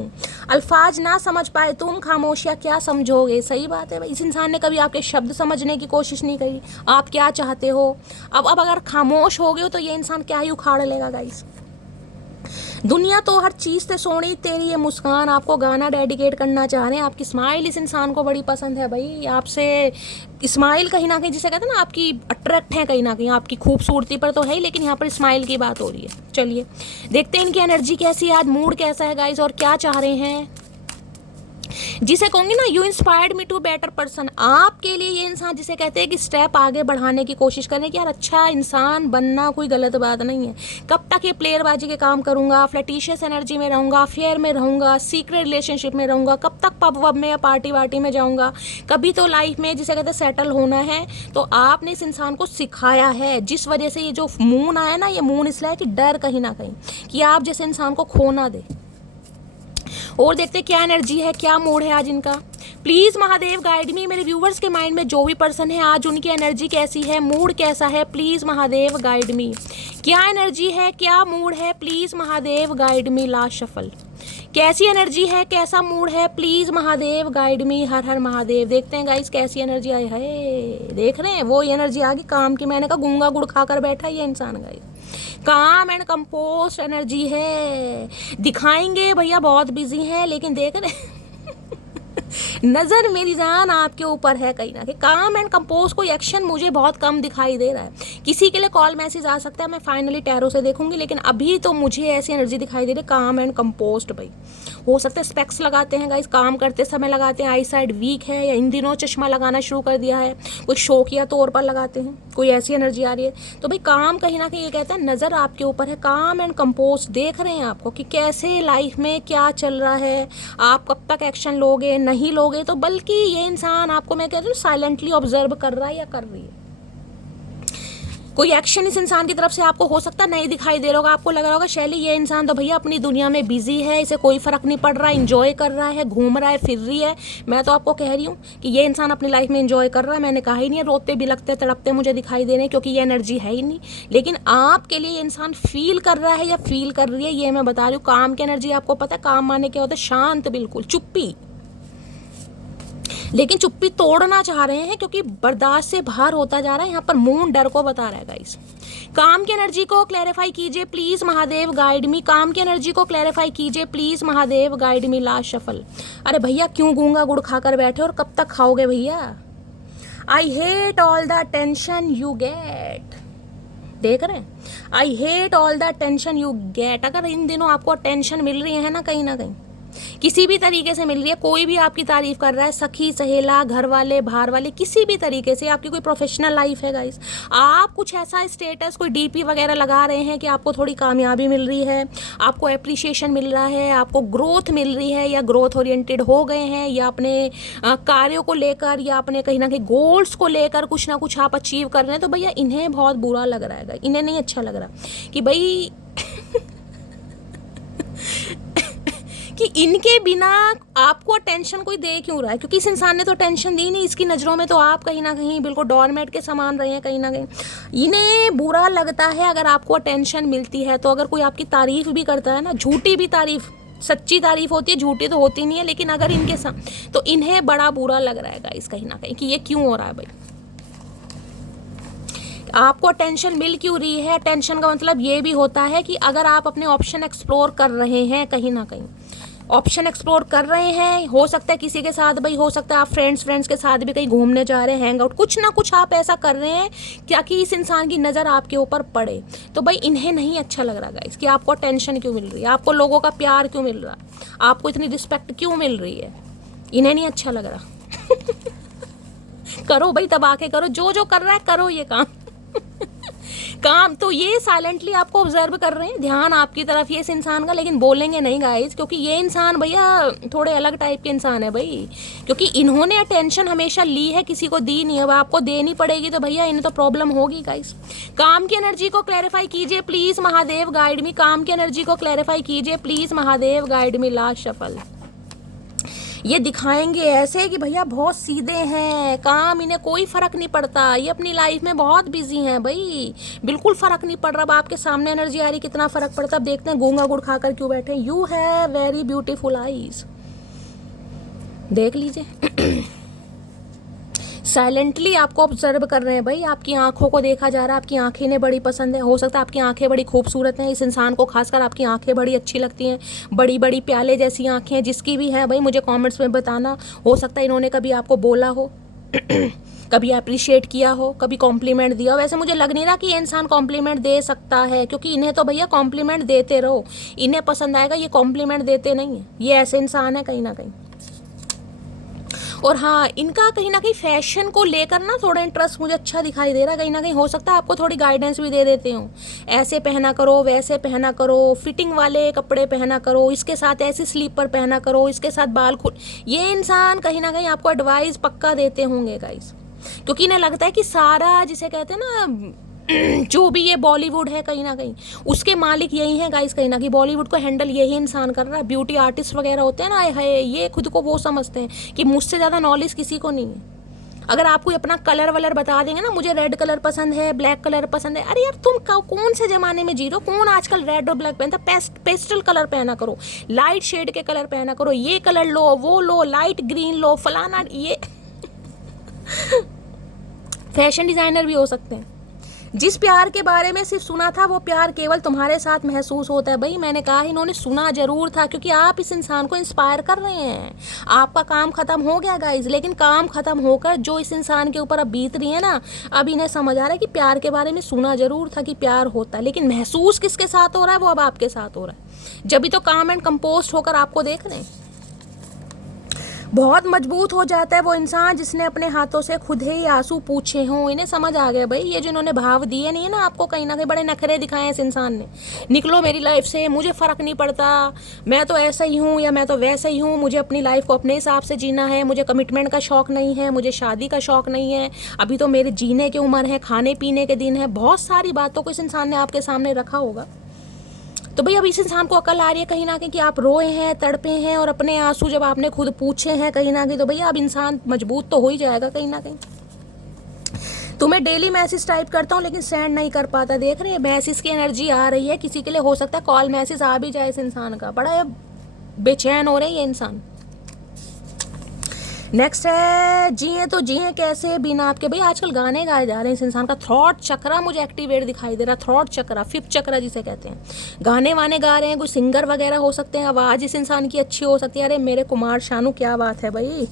अल्फाज ना समझ पाए तुम, खामोशियाँ क्या समझोगे। सही बात है भाई, इस इंसान ने कभी आपके शब्द समझने की कोशिश नहीं करी, आप क्या चाहते हो। अब अगर खामोश हो गए हो तो ये इंसान क्या ही उखाड़ लेगा गाइस। दुनिया तो हर चीज़ से सोनी, तेरी ये मुस्कान, आपको गाना डेडिकेट करना चाह रहे हैं। आपकी स्माइल इस इंसान को बड़ी पसंद है भाई, आपसे स्माइल कहीं ना कहीं जिसे कहते हैं ना आपकी अट्रैक्ट है कहीं ना कहीं, आपकी खूबसूरती पर तो है ही, लेकिन यहाँ पर स्माइल की बात हो रही है। चलिए देखते हैं इनकी एनर्जी कैसी है आज, मूड कैसा है गाइज, और क्या चाह रहे हैं। जिसे कहूँगी ना you inspired me to better person, आपके लिए ये इंसान जिसे कहते हैं कि स्टेप आगे बढ़ाने की कोशिश करें कि यार अच्छा इंसान बनना कोई गलत बात नहीं है। कब तक ये प्लेयरबाजी के काम करूँगा, फ्लैटिशियस एनर्जी में रहूँगा, अफेयर में रहूँगा, सीक्रेट रिलेशनशिप में रहूँगा, कब तक पब वब में या पार्टी वार्टी में जाऊँगा। कभी तो लाइफ में जिसे कहते हैं सेटल होना है। तो आपने इस इंसान को सिखाया है, जिस वजह से ये जो मून आया ना, ये मून इसलिए है कि डर कहीं ना कहीं कि आप जैसे इंसान को खो ना दे। और देखते क्या एनर्जी है, क्या मूड है आज इनका। प्लीज़ महादेव गाइड मी, मेरे व्यूवर्स के माइंड में जो भी पर्सन है आज उनकी एनर्जी कैसी है, मूड कैसा है, प्लीज़ महादेव गाइड मी। क्या एनर्जी है, क्या मूड है, please Mahadev guide me. Last shuffle, कैसी एनर्जी है, कैसा मूड है, प्लीज़ महादेव गाइड मी। हर हर महादेव। देखते हैं गाइस कैसी एनर्जी आई है। देख रहे हैं वो एनर्जी आ गई काम की, मैंने कहा गूंगा गुड़ खाकर बैठा ये इंसान गाइस। काम एंड कंपोस्ट एनर्जी है, दिखाएंगे भैया बहुत बिजी है, लेकिन देख रहे नज़र मेरी जान आपके ऊपर है कहीं ना कहीं। काम एंड कंपोज कोई एक्शन मुझे बहुत कम दिखाई दे रहा है। किसी के लिए कॉल मैसेज आ सकता है, मैं फाइनली टैरो से देखूंगी, लेकिन अभी तो मुझे ऐसी एनर्जी दिखाई दे रही है काम एंड कंपोस्ट। भाई हो सकता है स्पेक्स लगाते हैं गाइस, काम करते समय लगाते हैं, आई साइड वीक है, या इन दिनों चश्मा लगाना शुरू कर दिया है, कोई शौकिया तौर पर लगाते हैं, कोई ऐसी एनर्जी आ रही है। तो भाई काम कहीं ना कहीं ये कहता है नज़र आपके ऊपर है, काम एंड कंपोस्ट देख रहे हैं आपको कि कैसे लाइफ में क्या चल रहा है, आप कब तक एक्शन लोगे नहीं लोगे। तो बल्कि ये इंसान आपको मैं कहती हूँ साइलेंटली ऑब्जर्व कर रहा है या कर रही है। कोई एक्शन इस इंसान की तरफ से आपको हो सकता नहीं दिखाई दे रहा होगा, आपको लग रहा होगा शैली ये इंसान तो भैया अपनी दुनिया में बिजी है, इसे कोई फर्क नहीं पड़ रहा, एंजॉय कर रहा है, घूम रहा है, फिर रही है। मैं तो आपको कह रही हूँ कि ये इंसान अपनी लाइफ में एंजॉय कर रहा है। मैंने कहा ही नहीं है रोते बिलखते तड़पते मुझे दिखाई दे रहे हैं, क्योंकि ये एनर्जी है ही नहीं। लेकिन आपके लिए ये इंसान फील कर रहा है या फील कर रही है, ये मैं बता रही हूँ। काम की एनर्जी आपको पता है काम माने क्या होता है, शांत, बिल्कुल चुप्पी, लेकिन चुप्पी तोड़ना चाह रहे हैं क्योंकि बर्दाश्त से बाहर होता जा रहा है। यहाँ पर मून डर को बता रहा है गाइस। काम की एनर्जी को क्लैरिफाई कीजिए प्लीज महादेव गाइड मी। काम की एनर्जी को क्लैरिफाई कीजिए please Mahadev guide me. Last shuffle. अरे भैया क्यों गूंगा गुड़ खाकर बैठे और कब तक खाओगे भैया। I hate all the tension you get. देख रहे हैं, I hate all the tension you get. अगर इन दिनों आपको टेंशन मिल रही है ना कहीं किसी भी तरीके से मिल रही है, कोई भी आपकी तारीफ कर रहा है, सखी सहेला घर वाले बाहर वाले, किसी भी तरीके से आपकी कोई प्रोफेशनल लाइफ है गाइस, आप कुछ ऐसा स्टेटस कोई डीपी वगैरह लगा रहे हैं कि आपको थोड़ी कामयाबी मिल रही है, आपको एप्रिसिएशन मिल रहा है, आपको ग्रोथ मिल रही है, या ग्रोथ ओरिएंटेड हो गए हैं, या अपने कार्यों को लेकर या अपने कहीं ना कहीं गोल्स को लेकर कुछ ना कुछ आप अचीव कर रहे हैं, तो भैया इन्हें बहुत बुरा लग रहा है, इन्हें नहीं अच्छा लग रहा कि भाई कि इनके बिना आपको टेंशन कोई दे क्यों रहा है, क्योंकि इस इंसान ने तो टेंशन दी नहीं। इसकी नज़रों में तो आप कहीं ना कहीं बिल्कुल डोरमेट के समान रहे हैं कहीं ना कहीं। इन्हें बुरा लगता है अगर आपको टेंशन मिलती है, तो अगर कोई आपकी तारीफ भी करता है ना, झूठी भी तारीफ, सच्ची तारीफ होती है, झूठी तो होती नहीं है, लेकिन अगर इनके साथ तो इन्हें बड़ा बुरा लग रहा है गाइस कहीं ना कहीं कि ये क्यों हो रहा है भाई, आपको टेंशन मिल क्यों रही है। टेंशन का मतलब ये भी होता है कि अगर आप अपने ऑप्शन एक्सप्लोर कर रहे हैं, कहीं ना कहीं ऑप्शन एक्सप्लोर कर रहे हैं, हो सकता है किसी के साथ भाई, हो सकता है आप फ्रेंड्स के साथ भी कहीं घूमने जा रहे हैं, हैंग आउट, कुछ ना कुछ आप ऐसा कर रहे हैं क्या कि इस इंसान की नज़र आपके ऊपर पड़े। तो भाई इन्हें नहीं अच्छा लग रहा गाइस कि आपको टेंशन क्यों मिल रही है, आपको लोगों का प्यार क्यों मिल रहा, आपको इतनी रिस्पेक्ट क्यों मिल रही है, इन्हें नहीं अच्छा लग रहा। करो भाई, दबा के करो, जो जो कर रहा है करो ये काम। काम तो ये साइलेंटली आपको ऑब्जर्व कर रहे हैं, ध्यान आपकी तरफ ये इस इंसान का, लेकिन बोलेंगे नहीं गाइस, क्योंकि ये इंसान भैया थोड़े अलग टाइप के इंसान है भाई, क्योंकि इन्होंने अटेंशन हमेशा ली है, किसी को दी नहीं है। अब आपको देनी पड़ेगी तो भैया इन्हें तो प्रॉब्लम होगी गाइस। काम की एनर्जी को क्लैरिफाई कीजिए प्लीज, महादेव गाइड मी। काम की एनर्जी को क्लैरिफाई कीजिए please, Mahadev guide me. Last shuffle ये दिखाएंगे ऐसे कि भैया बहुत सीधे हैं, काम इन्हें कोई फर्क नहीं पड़ता, ये अपनी लाइफ में बहुत बिजी हैं भाई, बिल्कुल फर्क नहीं पड़ रहा। अब आपके सामने एनर्जी आ रही, कितना फर्क पड़ता। अब देखते हैं गूंगा गुड़ खाकर क्यों बैठे। You have very beautiful eyes, देख लीजिए। साइलेंटली आपको ऑब्जर्व कर रहे हैं भाई, आपकी आंखों को देखा जा रहा है, आपकी आंखें इन्हें बड़ी पसंद है। हो सकता है आपकी आंखें बड़ी खूबसूरत हैं, इस इंसान को खासकर आपकी आंखें बड़ी अच्छी लगती हैं, बड़ी बड़ी प्याले जैसी आंखें, जिसकी भी हैं भाई मुझे कमेंट्स में बताना। हो सकता है इन्होंने कभी आपको बोला हो कभी अप्रिशिएट किया हो, कभी कॉम्प्लीमेंट दिया हो। वैसे मुझे लग नहीं रहा कि ये इंसान कॉम्प्लीमेंट दे सकता है, क्योंकि इन्हें तो भैया कॉम्प्लीमेंट देते रहो, इन्हें पसंद आएगा, ये कॉम्प्लीमेंट देते नहीं है। ये ऐसे इंसान है कहीं ना कहीं। और हाँ, इनका कहीं ना कहीं फैशन को लेकर ना थोड़ा इंटरेस्ट मुझे अच्छा दिखाई दे रहा है। कहीं ना कहीं हो सकता है आपको थोड़ी गाइडेंस भी दे देते हो, ऐसे पहना करो, वैसे पहना करो, फिटिंग वाले कपड़े पहना करो, इसके साथ ऐसी स्लीपर पहना करो, इसके साथ बाल खुल। ये इंसान कहीं ना कहीं आपको एडवाइस पक्का देते होंगे गाइस, क्योंकि इन्हें लगता है कि सारा जिसे कहते हैं ना जो भी ये बॉलीवुड है कहीं ना कहीं उसके मालिक यही हैं गाइस। कहीं ना कहीं बॉलीवुड को हैंडल यही इंसान कर रहा है। ब्यूटी आर्टिस्ट वगैरह होते हैं ना, है ये खुद को वो समझते हैं कि मुझसे ज़्यादा नॉलेज किसी को नहीं है। अगर आप कोई अपना कलर वलर बता देंगे ना, मुझे रेड कलर पसंद है, ब्लैक कलर पसंद है, अरे यार तुम कौन से ज़माने में जी रहे हो? कौन आजकल रेड और ब्लैक पहनता? पेस्टल कलर पहना करो, लाइट शेड के कलर पहना करो, ये कलर लो, वो लो, लाइट ग्रीन लो, फलाना। ये फैशन डिज़ाइनर भी हो सकते हैं। जिस प्यार के बारे में सिर्फ सुना था, वो प्यार केवल तुम्हारे साथ महसूस होता है। भाई मैंने कहा इन्होंने सुना जरूर था, क्योंकि आप इस इंसान को इंस्पायर कर रहे हैं। आपका काम खत्म हो गया गाइज, लेकिन काम खत्म होकर जो इस इंसान के ऊपर अब बीत रही है ना, अब इन्हें समझ आ रहा है कि प्यार के बारे में सुना जरूर था कि प्यार होता है, लेकिन महसूस किसके साथ हो रहा है? वो अब आपके साथ हो रहा है। जब भी तो काम एंड कंपोस्ट होकर आपको देख रहे हैं। बहुत मजबूत हो जाता है वो इंसान जिसने अपने हाथों से खुद ही आंसू पूछे हों। इन्हें समझ आ गया भाई, ये जो इन्होंने भाव दिए नहीं है ना आपको, कहीं ना कहीं बड़े नखरे दिखाए हैं इस इंसान ने। निकलो मेरी लाइफ से, मुझे फ़र्क नहीं पड़ता, मैं तो ऐसा ही हूँ या मैं तो वैसा ही हूँ, मुझे अपनी लाइफ को अपने हिसाब से जीना है, मुझे कमिटमेंट का शौक़ नहीं है, मुझे शादी का शौक़ नहीं है, अभी तो मेरे जीने की उम्र है, खाने पीने के दिन है। बहुत सारी बातों को इस इंसान ने आपके सामने रखा होगा। तो भाई अब इस इंसान को अकल आ रही है कहीं ना कहीं कि आप रोए हैं, तड़पे हैं, और अपने आंसू जब आपने खुद पूछे हैं कहीं ना कहीं, तो भैया अब इंसान मजबूत तो हो ही जाएगा कहीं ना कहीं। तुम्हें डेली मैसेज टाइप करता हूँ लेकिन सेंड नहीं कर पाता। देख रहे हैं मैसेज की एनर्जी आ रही है, किसी के लिए हो सकता है कॉल मैसेज आ भी जाए इस इंसान का। बड़ा बेचैन हो रहे हैं ये इंसान। नेक्स्ट है जिए तो जिए कैसे बिना आपके। भाई आजकल गाने गाए जा रहे हैं इस इंसान का। थ्रॉट चक्रा मुझे एक्टिवेट दिखाई दे रहा, थ्रॉट चक्रा, फिफ्थ चक्रा जिसे कहते हैं। गाने वाने गा रहे हैं, कोई सिंगर वगैरह हो सकते हैं, आवाज़ इस इंसान की अच्छी हो सकती है। अरे मेरे कुमार शानू क्या बात है भाई,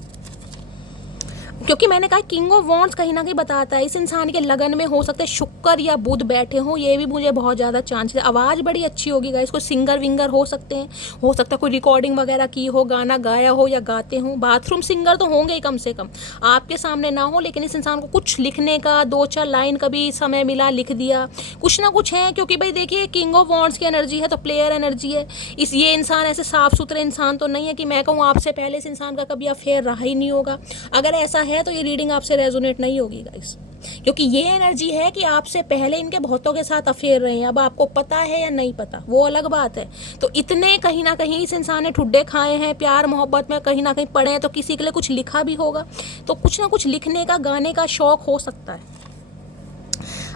क्योंकि मैंने कहा किंग ऑफ वॉन्ड्स कहीं ना कहीं बताता है इस इंसान के लगन में हो सकते शुक्र या बुध बैठे हो, ये भी मुझे बहुत ज़्यादा चांस है। आवाज़ बड़ी अच्छी होगी गाइस, कोई सिंगर विंगर हो सकते हैं, हो सकता है कोई रिकॉर्डिंग वगैरह की हो, गाना गाया हो या गाते हो। बाथरूम सिंगर तो होंगे ही कम से कम, आपके सामने ना हो, लेकिन इस इंसान को कुछ लिखने का, 2-4 लाइन कभी समय मिला लिख दिया, कुछ ना कुछ है। क्योंकि भाई देखिए किंग ऑफ वॉन्ड्स की एनर्जी है तो प्लेयर एनर्जी है। ये इंसान ऐसे साफ सुथरे इंसान तो नहीं है कि मैं कहूँ आपसे पहले इस इंसान का कभी अफेयर रहा ही नहीं होगा। अगर ऐसा है तो ये रीडिंग आपसे रेजोनेट नहीं होगी गाइस, क्योंकि ये एनर्जी है कि आपसे पहले इनके बहुतों के साथ अफेयर रहे हैं। अब आपको पता है या नहीं पता वो अलग बात है। तो इतने कहीं ना कहीं इस इंसान ने ठुड्डे खाए हैं, प्यार मोहब्बत में कहीं ना कहीं पड़े हैं, तो किसी के लिए कुछ लिखा भी होगा। तो कुछ ना कुछ लिखने का, गाने का शौक हो सकता है।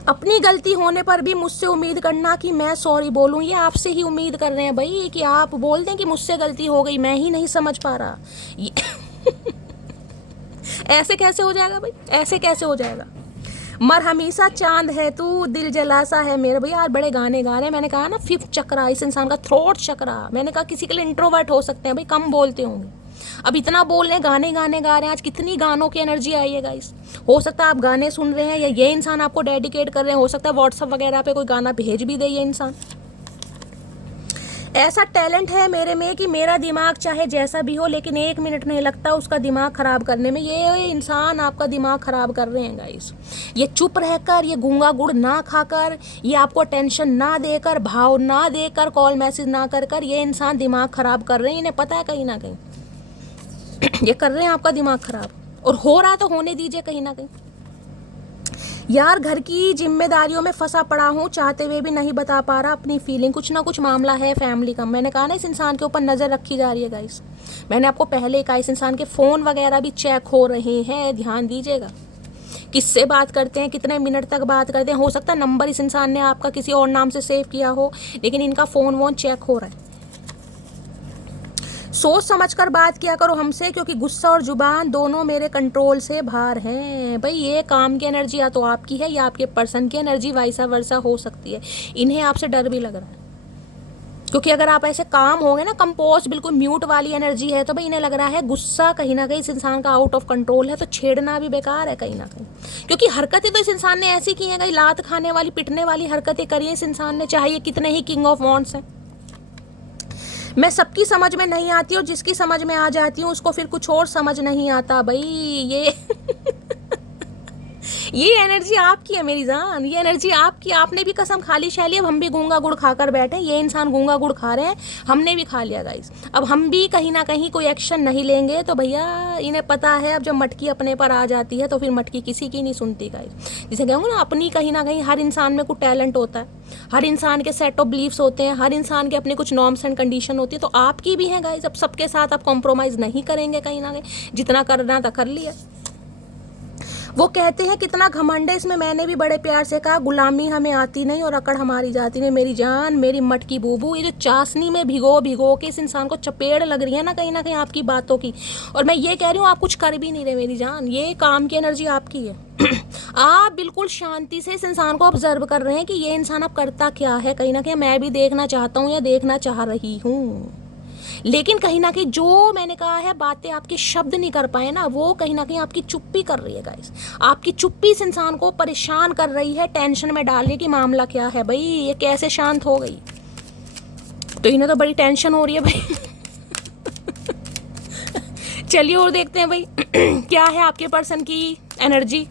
अपनी गलती होने पर भी मुझसे उम्मीद करना कि मैं सॉरी बोलूं, ये आपसे ही उम्मीद कर रहे हैं भाई कि आप बोल दें कि मुझसे गलती हो गई, मैं ही नहीं समझ पा रहा। ऐसे कैसे हो जाएगा भाई, ऐसे कैसे हो जाएगा। मर हमेशा चांद है तू, दिल जलासा है मेरे। भैया यार बड़े गाने गा रहे हैं। मैंने कहा ना फिफ्थ चक्रा इस इंसान का, थ्रोट चक्रा। मैंने कहा किसी के लिए इंट्रोवर्ट हो सकते हैं भाई, कम बोलते होंगे। अब इतना बोल रहे हैं, गाने गाने गा रहे हैं। आज कितनी गानों की एनर्जी आई है गाइस। हो सकता है आप गाने सुन रहे हैं या ये इंसान आपको डेडिकेट कर रहे हैं, हो सकता है व्हाट्सअप वगैरह पे कोई गाना भेज भी दे ये इंसान। ऐसा टैलेंट है मेरे में कि मेरा दिमाग चाहे जैसा भी हो लेकिन 1 मिनट नहीं लगता उसका दिमाग ख़राब करने में। ये इंसान आपका दिमाग ख़राब कर रहे हैं गाइस। ये चुप रहकर, ये गूंगा गुड़ ना खाकर, ये आपको टेंशन ना देकर, भाव ना देकर, कॉल मैसेज ना कर कर, ये इंसान दिमाग ख़राब कर रहे हैं। इन्हें पता है कहीं ना कहीं ये कर रहे हैं आपका दिमाग ख़राब, और हो रहा तो होने दीजिए कहीं ना कहीं। यार घर की जिम्मेदारियों में फंसा पड़ा हूँ, चाहते हुए भी नहीं बता पा रहा अपनी फीलिंग। कुछ ना कुछ मामला है फैमिली का। मैंने कहा ना इस इंसान के ऊपर नज़र रखी जा रही है गाइस। मैंने आपको पहले कहा इस इंसान के फ़ोन वगैरह भी चेक हो रहे हैं, ध्यान दीजिएगा। किससे बात करते हैं, कितने मिनट तक बात करते हैं। हो सकता है नंबर इस इंसान ने आपका किसी और नाम से सेव किया हो, लेकिन इनका फ़ोन वोन चेक हो रहा है। सोच समझ कर बात किया करो हमसे, क्योंकि गुस्सा और जुबान दोनों मेरे कंट्रोल से बाहर हैं। भाई ये काम की एनर्जी या तो आपकी है या आपके पर्सन की एनर्जी, वाइसा वर्सा हो सकती है। इन्हें आपसे डर भी लग रहा है, क्योंकि अगर आप ऐसे काम होंगे ना, कंपोज बिल्कुल म्यूट वाली एनर्जी है, तो भाई इन्हें लग रहा है गुस्सा कहीं ना कहीं इस इंसान का आउट ऑफ कंट्रोल है, तो छेड़ना भी बेकार है कहीं ना कहीं। क्योंकि हरकतें तो इस इंसान ने ऐसी की हैं, कहीं लात खाने वाली, पिटने वाली हरकतें करी हैं इस इंसान ने, चाहे ये कितने ही किंग ऑफ वॉन्ड्स हैं। मैं सबकी समझ में नहीं आती और जिसकी समझ में आ जाती हूँ उसको फिर कुछ और समझ नहीं आता। भाई ये ये एनर्जी आपकी है मेरी जान, ये एनर्जी आपकी। आपने भी कसम खा ली शैली, अब हम भी गूंगा गुड़ खाकर बैठे। ये इंसान गूंगा गुड़ खा रहे हैं, हमने भी खा लिया गाइस। अब हम भी कहीं ना कहीं कोई एक्शन नहीं लेंगे तो भैया इन्हें पता है अब जब मटकी अपने पर आ जाती है तो फिर मटकी किसी की नहीं सुनती गाइस। जिसे कहूँगा ना, अपनी कहीं ना कहीं हर इंसान में कुछ टैलेंट होता है, हर इंसान के सेट ऑफ बिलीव्स होते हैं, हर इंसान के अपने कुछ नॉर्म्स एंड कंडीशन होती है, तो आपकी भी है गाइस। अब सबके साथ आप कॉम्प्रोमाइज़ नहीं करेंगे कहीं ना कहीं, जितना करना था कर लिया। वो कहते हैं कितना घमंड है इसमें, मैंने भी बड़े प्यार से कहा गुलामी हमें आती नहीं और अकड़ हमारी जाती नहीं। मेरी जान, मेरी मटकी बूबू, ये जो चाशनी में भिगो भिगो के इस इंसान को चपेड़ लग रही है ना कहीं आपकी बातों की, और मैं ये कह रही हूँ आप कुछ कर भी नहीं रहे मेरी जान, ये काम की एनर्जी आपकी है। आप बिल्कुल शांति से इस इंसान को ऑब्जर्व कर रहे हैं कि ये इंसान अब करता क्या है। कहीं ना कहीं मैं भी देखना चाहता हूँ या देखना चाह रही हूँ, लेकिन कहीं ना कहीं जो मैंने कहा है बातें आपके शब्द नहीं कर पाए ना, वो कहीं ना कहीं आपकी चुप्पी कर रही है गाइस। आपकी चुप्पी इस इंसान को परेशान कर रही है, टेंशन में डाल रही है कि मामला क्या है भाई, ये कैसे शांत हो गई। तो इन्हें तो बड़ी टेंशन हो रही है भाई। चलिए और देखते हैं भाई क्या है आपके पर्सन की एनर्जी।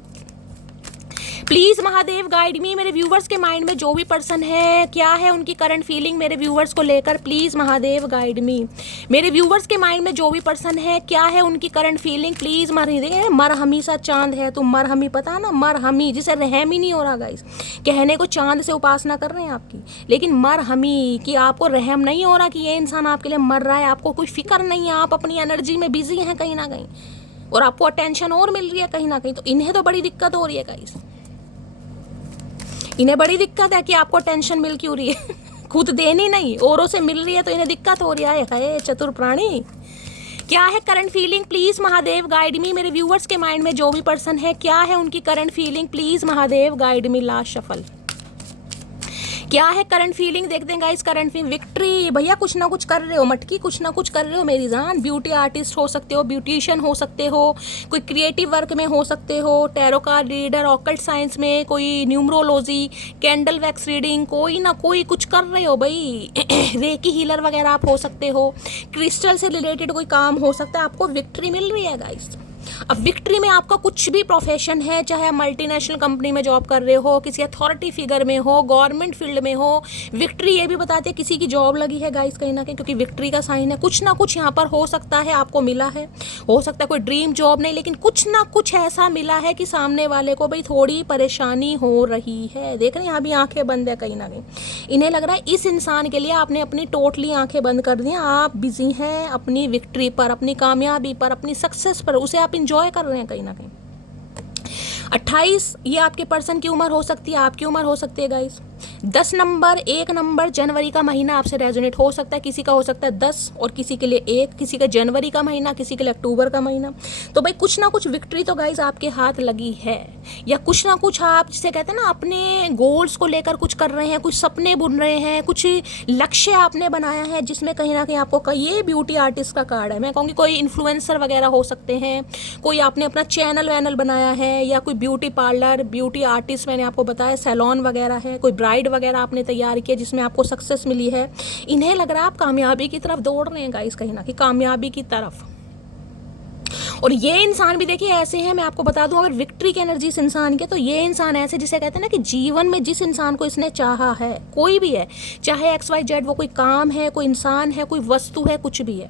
प्लीज़ महादेव गाइड मी। मेरे व्यूवर्स के माइंड में जो भी पर्सन है, क्या है उनकी करंट फीलिंग मेरे व्यूवर्स को लेकर। प्लीज़ महादेव गाइड मी। मेरे व्यूवर्स के माइंड में जो भी पर्सन है, क्या है उनकी करंट फीलिंग। प्लीज़ मरहमी सा चांद है तुम, मरहमी पता ना, मरहमी जिसे रहम ही नहीं हो रहा गाइस। कहने को चांद से उपासना कर रहे हैं आपकी, लेकिन मरहमी कि आपको रहम नहीं हो रहा कि ये इंसान आपके लिए मर रहा है, आपको कोई फिक्र नहीं है, आप अपनी एनर्जी में बिजी हैं कहीं ना कहीं, और आपको अटेंशन और मिल रही है कहीं ना कहीं। तो इन्हें तो बड़ी दिक्कत हो रही है गाइस, इन्हें बड़ी दिक्कत है कि आपको टेंशन मिल क्यों रही है। खुद देनी नहीं, औरों से मिल रही है तो इन्हें दिक्कत हो रही है चतुर प्राणी। क्या है current feeling, please Mahadev guide मी। मेरे व्यूवर्स के माइंड में जो भी पर्सन है, क्या है उनकी current feeling. Please Mahadev guide me. Last shuffle क्या है करंट फीलिंग, देखते हैं गाइस। Current feeling victory. भैया कुछ ना कुछ कर रहे हो मटकी, कुछ ना कुछ कर रहे हो मेरी जान। ब्यूटी आर्टिस्ट हो सकते हो, ब्यूटिशियन हो सकते हो, कोई क्रिएटिव वर्क में हो सकते हो, tarot card reader, occult science में, कोई न्यूमरोलॉजी, कैंडल वैक्स रीडिंग, कोई ना कोई कुछ कर रहे हो भाई। रेकी हीलर वगैरह आप हो सकते हो, क्रिस्टल से रिलेटेड कोई काम हो सकता है। आपको विक्ट्री मिल रही है गाइस। अब विक्ट्री में आपका कुछ भी प्रोफेशन है, चाहे आप मल्टीनेशनल कंपनी में जॉब कर रहे हो, किसी अथॉरिटी फिगर में हो, गवर्नमेंट फील्ड में हो, विक्ट्री ये भी बताते हैं किसी की जॉब लगी है गाइस कहीं ना कहीं, क्योंकि विक्ट्री का साइन है। कुछ ना कुछ यहाँ पर हो सकता है आपको मिला है, हो सकता है कोई ड्रीम जॉब नहीं, लेकिन कुछ ना कुछ ऐसा मिला है कि सामने वाले को भाई थोड़ी परेशानी हो रही है। देख रहे हैं यहाँ भी आंखें बंद है कहीं ना कहीं। इन्हें लग रहा है इस इंसान के लिए आपने अपनी टोटली आंखें बंद कर दी, आप बिजी हैं अपनी विक्ट्री पर, अपनी कामयाबी पर, अपनी सक्सेस पर, उसे आप इंजॉय कर रहे हैं कहीं ना कहीं। 28 ये आपके पर्सन की उम्र हो सकती है, आपकी उम्र हो सकती है गाइस। 10 नंबर, 1 नंबर, जनवरी का महीना आपसे रेजोनेट हो सकता है, किसी का हो सकता है 10 और किसी के लिए 1, किसी का जनवरी का महीना, किसी के लिए अक्टूबर का महीना। तो भाई कुछ ना कुछ विक्ट्री तो गाइस आपके हाथ लगी है, या कुछ ना कुछ आप जिसे कहते हैं ना अपने गोल्स को लेकर कुछ कर रहे हैं, कुछ सपने बुन रहे हैं, कुछ लक्ष्य आपने बनाया है, जिसमें कहीं ना कहीं आपको ये ब्यूटी आर्टिस्ट का कार्ड है। मैं कहूँगी कोई इन्फ्लुएंसर वगैरह हो सकते हैं, कोई आपने अपना चैनल वैनल बनाया है, या कोई ब्यूटी पार्लर, ब्यूटी आर्टिस्ट मैंने आपको बताया, सैलॉन वगैरह है, कोई ब्राइड गाइड वगैरह आपने तैयार किया जिसमें आपको सक्सेस मिली है, इन्हें लग रहा है आप कामयाबी की तरफ दौड़ रहे हैं गाइस, कहीं ना कहीं कामयाबी की तरफ। और ये इंसान भी देखिए ऐसे हैं, मैं आपको बता दूं, अगर विक्ट्री की एनर्जी इस इंसान की, तो ये इंसान ऐसे जिसे कहते हैं ना कि जीवन में जिस इंसान को इसने चाहा है, कोई भी है, चाहे XYZ, वो कोई काम है, कोई इंसान है, कोई वस्तु है, कुछ भी है,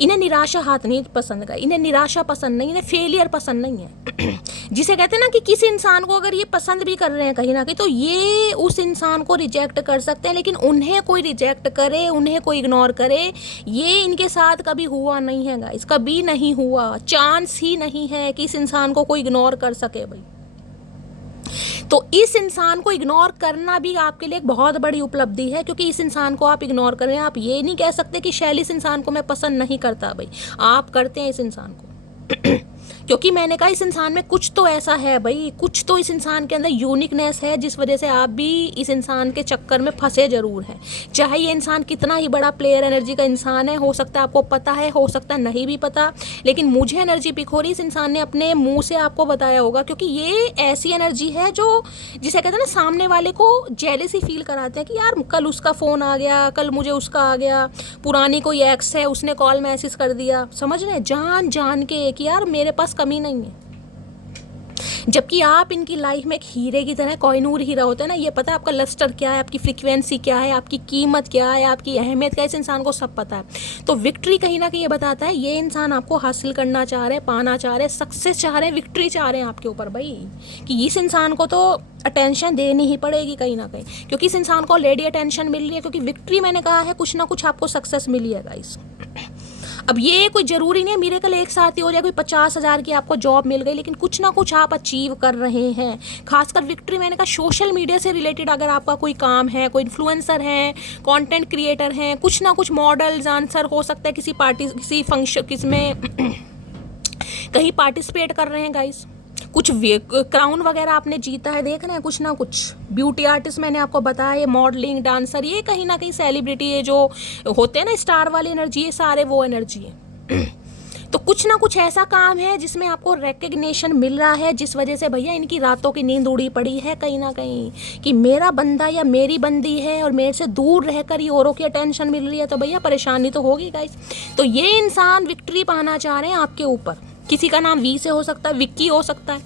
इन्हें निराशा हाथ नहीं पसंद है, इन्हें निराशा पसंद नहीं, इन्हें फेलियर पसंद नहीं है। जिसे कहते हैं ना कि किसी इंसान को अगर ये पसंद भी कर रहे हैं कहीं ना कहीं, तो ये उस इंसान को रिजेक्ट कर सकते हैं, लेकिन उन्हें कोई रिजेक्ट करे, उन्हें कोई इग्नोर करे, ये इनके साथ कभी हुआ नहीं है गाइस, कभी नहीं हुआ, चांस ही नहीं है कि इस इंसान को कोई इग्नोर कर सके भाई। तो इस इंसान को इग्नोर करना भी आपके लिए एक बहुत बड़ी उपलब्धि है, क्योंकि इस इंसान को आप इग्नोर करें, आप ये नहीं कह सकते कि शैली इस इंसान को मैं पसंद नहीं करता भाई, आप करते हैं इस इंसान को। क्योंकि मैंने कहा इस इंसान में कुछ तो ऐसा है भाई, कुछ तो इस इंसान के अंदर यूनिकनेस है, जिस वजह से आप भी इस इंसान के चक्कर में फंसे जरूर हैं। चाहे ये इंसान कितना ही बड़ा प्लेयर एनर्जी का इंसान है, हो सकता है आपको पता है, हो सकता है नहीं भी पता, लेकिन मुझे एनर्जी पिक हो रही, इस इंसान ने अपने मुंह से आपको बताया होगा, क्योंकि ये ऐसी एनर्जी है जो जिसे कहते हैं ना सामने वाले को जेलसी फील कराते हैं कि यार कल उसका फ़ोन आ गया, कल मुझे उसका आ गया, पुरानी कोई एक्स है उसने कॉल मैसेज कर दिया, समझ रहे हैं, जान जान के कि यार मेरे पास कमी नहीं है। जबकि आप इनकी लाइफ में एक हीरे की तरह, कोहिनूर हीरा होता है ना, ये पता है आपका लस्टर क्या है, आपकी फ्रीक्वेंसी क्या है, आपकी कीमत क्या है, आपकी अहमियत क्या है, इस इंसान को सब पता है। तो विक्ट्री कहीं ना कहीं ये बताता है ये इंसान आपको हासिल करना चाह रहे हैं, पाना चाह रहे हैं, सक्सेस चाह रहे हैं, विक्ट्री चाह रहे हैं आपके ऊपर भाई, कि इस इंसान को तो अटेंशन देनी ही पड़ेगी कहीं ना कहीं, क्योंकि इस इंसान को ऑलरेडी अटेंशन मिल रही है, क्योंकि विक्ट्री मैंने कहा है कुछ ना कुछ आपको सक्सेस मिली है गाइस। अब ये कोई ज़रूरी नहीं है मिरेकल एक साथ ही हो जाए, कोई 50,000 की आपको जॉब मिल गई, लेकिन कुछ ना कुछ आप अचीव कर रहे हैं। खासकर विक्ट्री मैंने कहा सोशल मीडिया से रिलेटेड अगर आपका कोई काम है, कोई इन्फ्लुएंसर है, कंटेंट क्रिएटर हैं, कुछ ना कुछ मॉडल्स आंसर हो सकता है, किसी पार्टी किसी फंक्शन किसमें कहीं पार्टिसिपेट कर रहे हैं गाइस, कुछ क्राउन वगैरह आपने जीता है, देख रहे हैं कुछ ना कुछ, ब्यूटी आर्टिस्ट मैंने आपको बताया, ये मॉडलिंग, डांसर, ये कहीं ना कहीं सेलिब्रिटी, ये जो होते हैं ना स्टार वाली एनर्जी, ये सारे वो एनर्जी है। तो कुछ ना कुछ ऐसा काम है जिसमें आपको रिकग्निशन मिल रहा है, जिस वजह से भैया इनकी रातों की नींद उड़ी पड़ी है कहीं ना कहीं, कि मेरा बंदा या मेरी बंदी है और मेरे से दूर रहकर ही औरों की अटेंशन मिल रही है, तो भैया परेशानी तो होगी गाइस। तो ये इंसान विक्ट्री पाना चाह रहे हैं आपके ऊपर। किसी का नाम वी से हो सकता है, विक्की हो सकता है,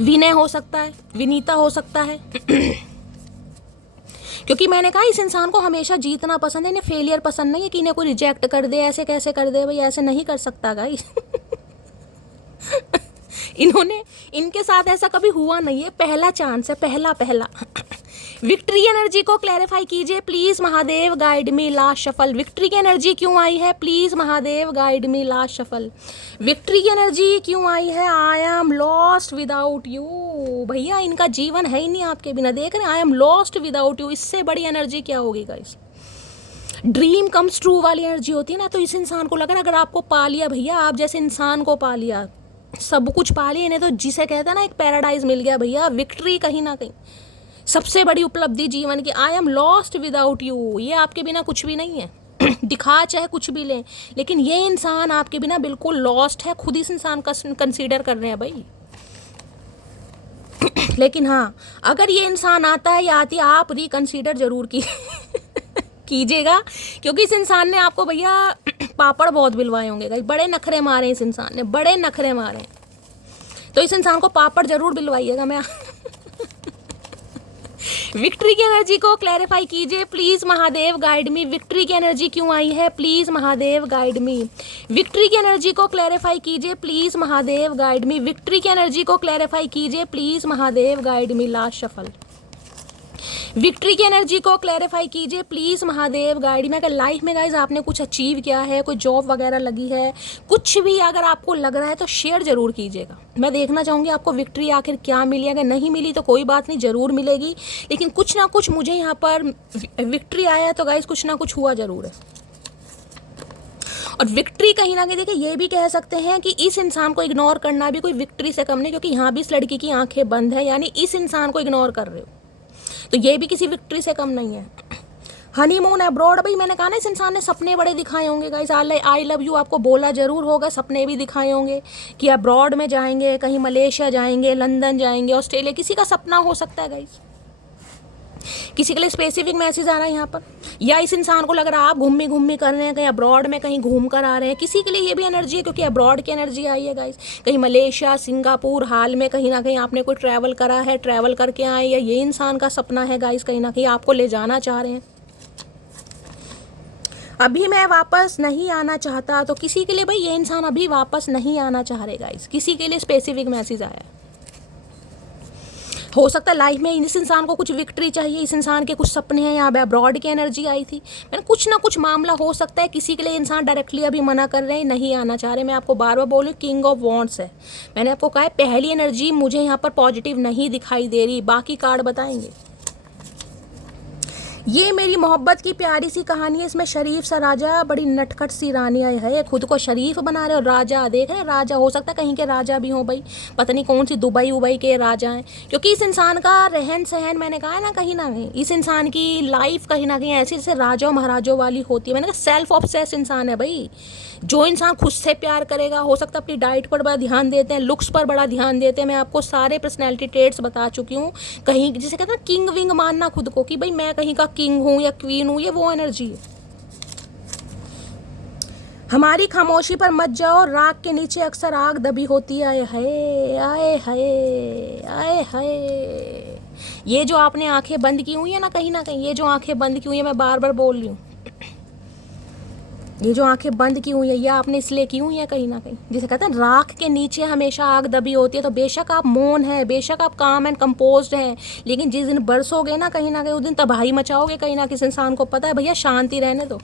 विनय हो सकता है, विनीता हो सकता है। क्योंकि मैंने कहा इस इंसान को हमेशा जीतना पसंद है, इन्हें फेलियर पसंद नहीं है कि इन्हें कोई रिजेक्ट कर दे, ऐसे कैसे कर दे भाई, ऐसे नहीं कर सकता गाइस। इनके साथ ऐसा कभी हुआ नहीं है, पहला चांस है, पहला। विक्ट्री एनर्जी को क्लैरिफाई कीजिए please Mahadev, guide me last shuffle. Victory की एनर्जी क्यों आई है please Mahadev, guide me last shuffle. Victory की एनर्जी क्यों आई है, I am lost without you. भैया इनका जीवन है ही नहीं आपके बिना, देख रहे हैं, I am lost without you, इससे बड़ी एनर्जी क्या होगी गाइस। ड्रीम कम्स ट्रू वाली एनर्जी होती है ना, तो इस इंसान को लग रहा है अगर आपको पा लिया भैया, आप जैसे इंसान को पा लिया, सब कुछ पा लिया, इन्हें तो जिसे कहता है ना एक पैराडाइज मिल गया भैया। विक्ट्री कहीं ना कहीं सबसे बड़ी उपलब्धि जीवन की, I am lost without you, ये आपके बिना कुछ भी नहीं है। दिखा चाहे कुछ भी लें, लेकिन ये इंसान आपके बिना बिल्कुल लॉस्ट है, खुद इस इंसान का कंसीडर कर रहे हैं भाई। लेकिन हाँ, अगर ये इंसान आता है या आती है, आप रिकंसीडर जरूर कीजिएगा, क्योंकि इस इंसान ने आपको भैया पापड़ बहुत बिलवाए होंगे गाइस, बड़े नखरे मारे इस इंसान ने, बड़े नखरे मारे, तो इस इंसान को पापड़ जरूर बिलवाइएगा। मैं विक्ट्री की एनर्जी को क्लैरिफाई कीजिए please Mahadev, guide me. Victory की एनर्जी क्यों आई है please Mahadev, guide me. Victory की एनर्जी को क्लैरिफाई कीजिए please Mahadev, guide me. Victory की एनर्जी को क्लैरिफाई कीजिए please Mahadev, guide me last shuffle. Victory की एनर्जी को क्लैरिफाई कीजिए प्लीज महादेव, गाइड मी। अगर लाइफ में गाइज आपने कुछ अचीव किया है, कोई जॉब वगैरह लगी है, कुछ भी अगर आपको लग रहा है तो शेयर जरूर कीजिएगा। मैं देखना चाहूँगी आपको विक्ट्री आखिर क्या मिली। अगर नहीं मिली तो कोई बात नहीं, ज़रूर मिलेगी, लेकिन कुछ ना कुछ मुझे यहाँ पर विक्ट्री आया है, तो गाइज कुछ ना कुछ हुआ ज़रूर है। और विक्ट्री कहीं ना कहीं देखिए ये भी कह सकते हैं कि इस इंसान को इग्नोर करना भी कोई विक्ट्री से कम नहीं, क्योंकि यहाँ भी इस लड़की की आंखें बंद है, यानी इस इंसान को इग्नोर कर रहे हो, तो ये भी किसी विक्ट्री से कम नहीं है। हनीमून अब्रॉड, भाई मैंने कहा ना इस इंसान ने सपने बड़े दिखाए होंगे गाइस, आई लव यू आपको बोला जरूर होगा, सपने भी दिखाए होंगे कि अब्रॉड में जाएंगे, कहीं मलेशिया जाएंगे, लंदन जाएंगे, ऑस्ट्रेलिया, किसी का सपना हो सकता है गाइस। किसी के लिए स्पेसिफिक मैसेज आ रहा है यहाँ पर, या इस इंसान को लग रहा है आप घूमी कर रहे हैं, कहीं अब्रॉड में कहीं घूम कर आ रहे हैं। किसी के लिए ये भी एनर्जी है, क्योंकि अब्रॉड की एनर्जी आई है गाइस। कहीं मलेशिया, सिंगापुर, हाल में कहीं ना कहीं आपने कोई ट्रैवल करा है, ट्रैवल करके आए, या ये इंसान का सपना है गाइस, कहीं ना कहीं आपको ले जाना चाह रहे हैं। अभी मैं वापस नहीं आना चाहता, तो किसी के लिए भाई ये इंसान अभी वापस नहीं आना चाह रहे गाइस। किसी के लिए स्पेसिफिक मैसेज आया है। हो सकता है लाइफ में इस इंसान को कुछ विक्ट्री चाहिए, इस इंसान के कुछ सपने हैं, यहाँ पे अब्रॉड की एनर्जी आई थी। मैंने कुछ ना कुछ मामला हो सकता है। किसी के लिए इंसान डायरेक्टली अभी मना कर रहे हैं, नहीं आना चाह रहे। मैं आपको बार बार बोलूँ, किंग ऑफ वॉन्ड्स है। मैंने आपको कहा है पहली एनर्जी मुझे यहाँ पर पॉजिटिव नहीं दिखाई दे रही, बाकी कार्ड बताएंगे। ये मेरी मोहब्बत की प्यारी सी कहानी है। इसमें शरीफ सा राजा, बड़ी नटखट सी रानी है, खुद को शरीफ बना रहे, और राजा देख रहे हैं। राजा हो सकता है कहीं के राजा भी हो भाई, पता नहीं कौन सी दुबई उबई के राजा हैं। क्योंकि इस इंसान का रहन सहन, मैंने कहा है ना कहीं इस इंसान की लाइफ कहीं ना कहीं ऐसी जैसे राजाओं महाराजों वाली होती है। मैंने कहा सेल्फ ऑब्सेस इंसान है भाई। जो इंसान खुद से प्यार करेगा, हो सकता है अपनी डाइट पर बड़ा ध्यान देते हैं, लुक्स पर बड़ा ध्यान देते हैं। मैं आपको सारे पर्सनैलिटी ट्रेट्स बता चुकी हूँ। कहीं जिसे कहते हैं किंग विंग मानना खुद को, कि भाई मैं कहीं का किंग हूँ या क्वीन हूँ, ये वो एनर्जी है। हमारी खामोशी पर मत जाओ, राख के नीचे अक्सर आग दबी होती है। आए हाय, आए हाय, आए हाय। ये जो आपने आंखें बंद की हुई है ना कहीं, ये जो आंखें बंद की हुई है, मैं बार बार बोल रही हूँ, ये जो आंखें बंद की हुई है, ये आपने इसलिए की हुई है कहीं ना कहीं। जिसे कहते हैं राख के नीचे हमेशा आग दबी होती है। तो बेशक आप मौन है, बेशक आप काम एंड कंपोज्ड हैं, लेकिन जिस दिन बरसोगे ना कहीं उस दिन तबाही मचाओगे कहीं ना। किस इंसान को पता है भैया शांति रहने दो,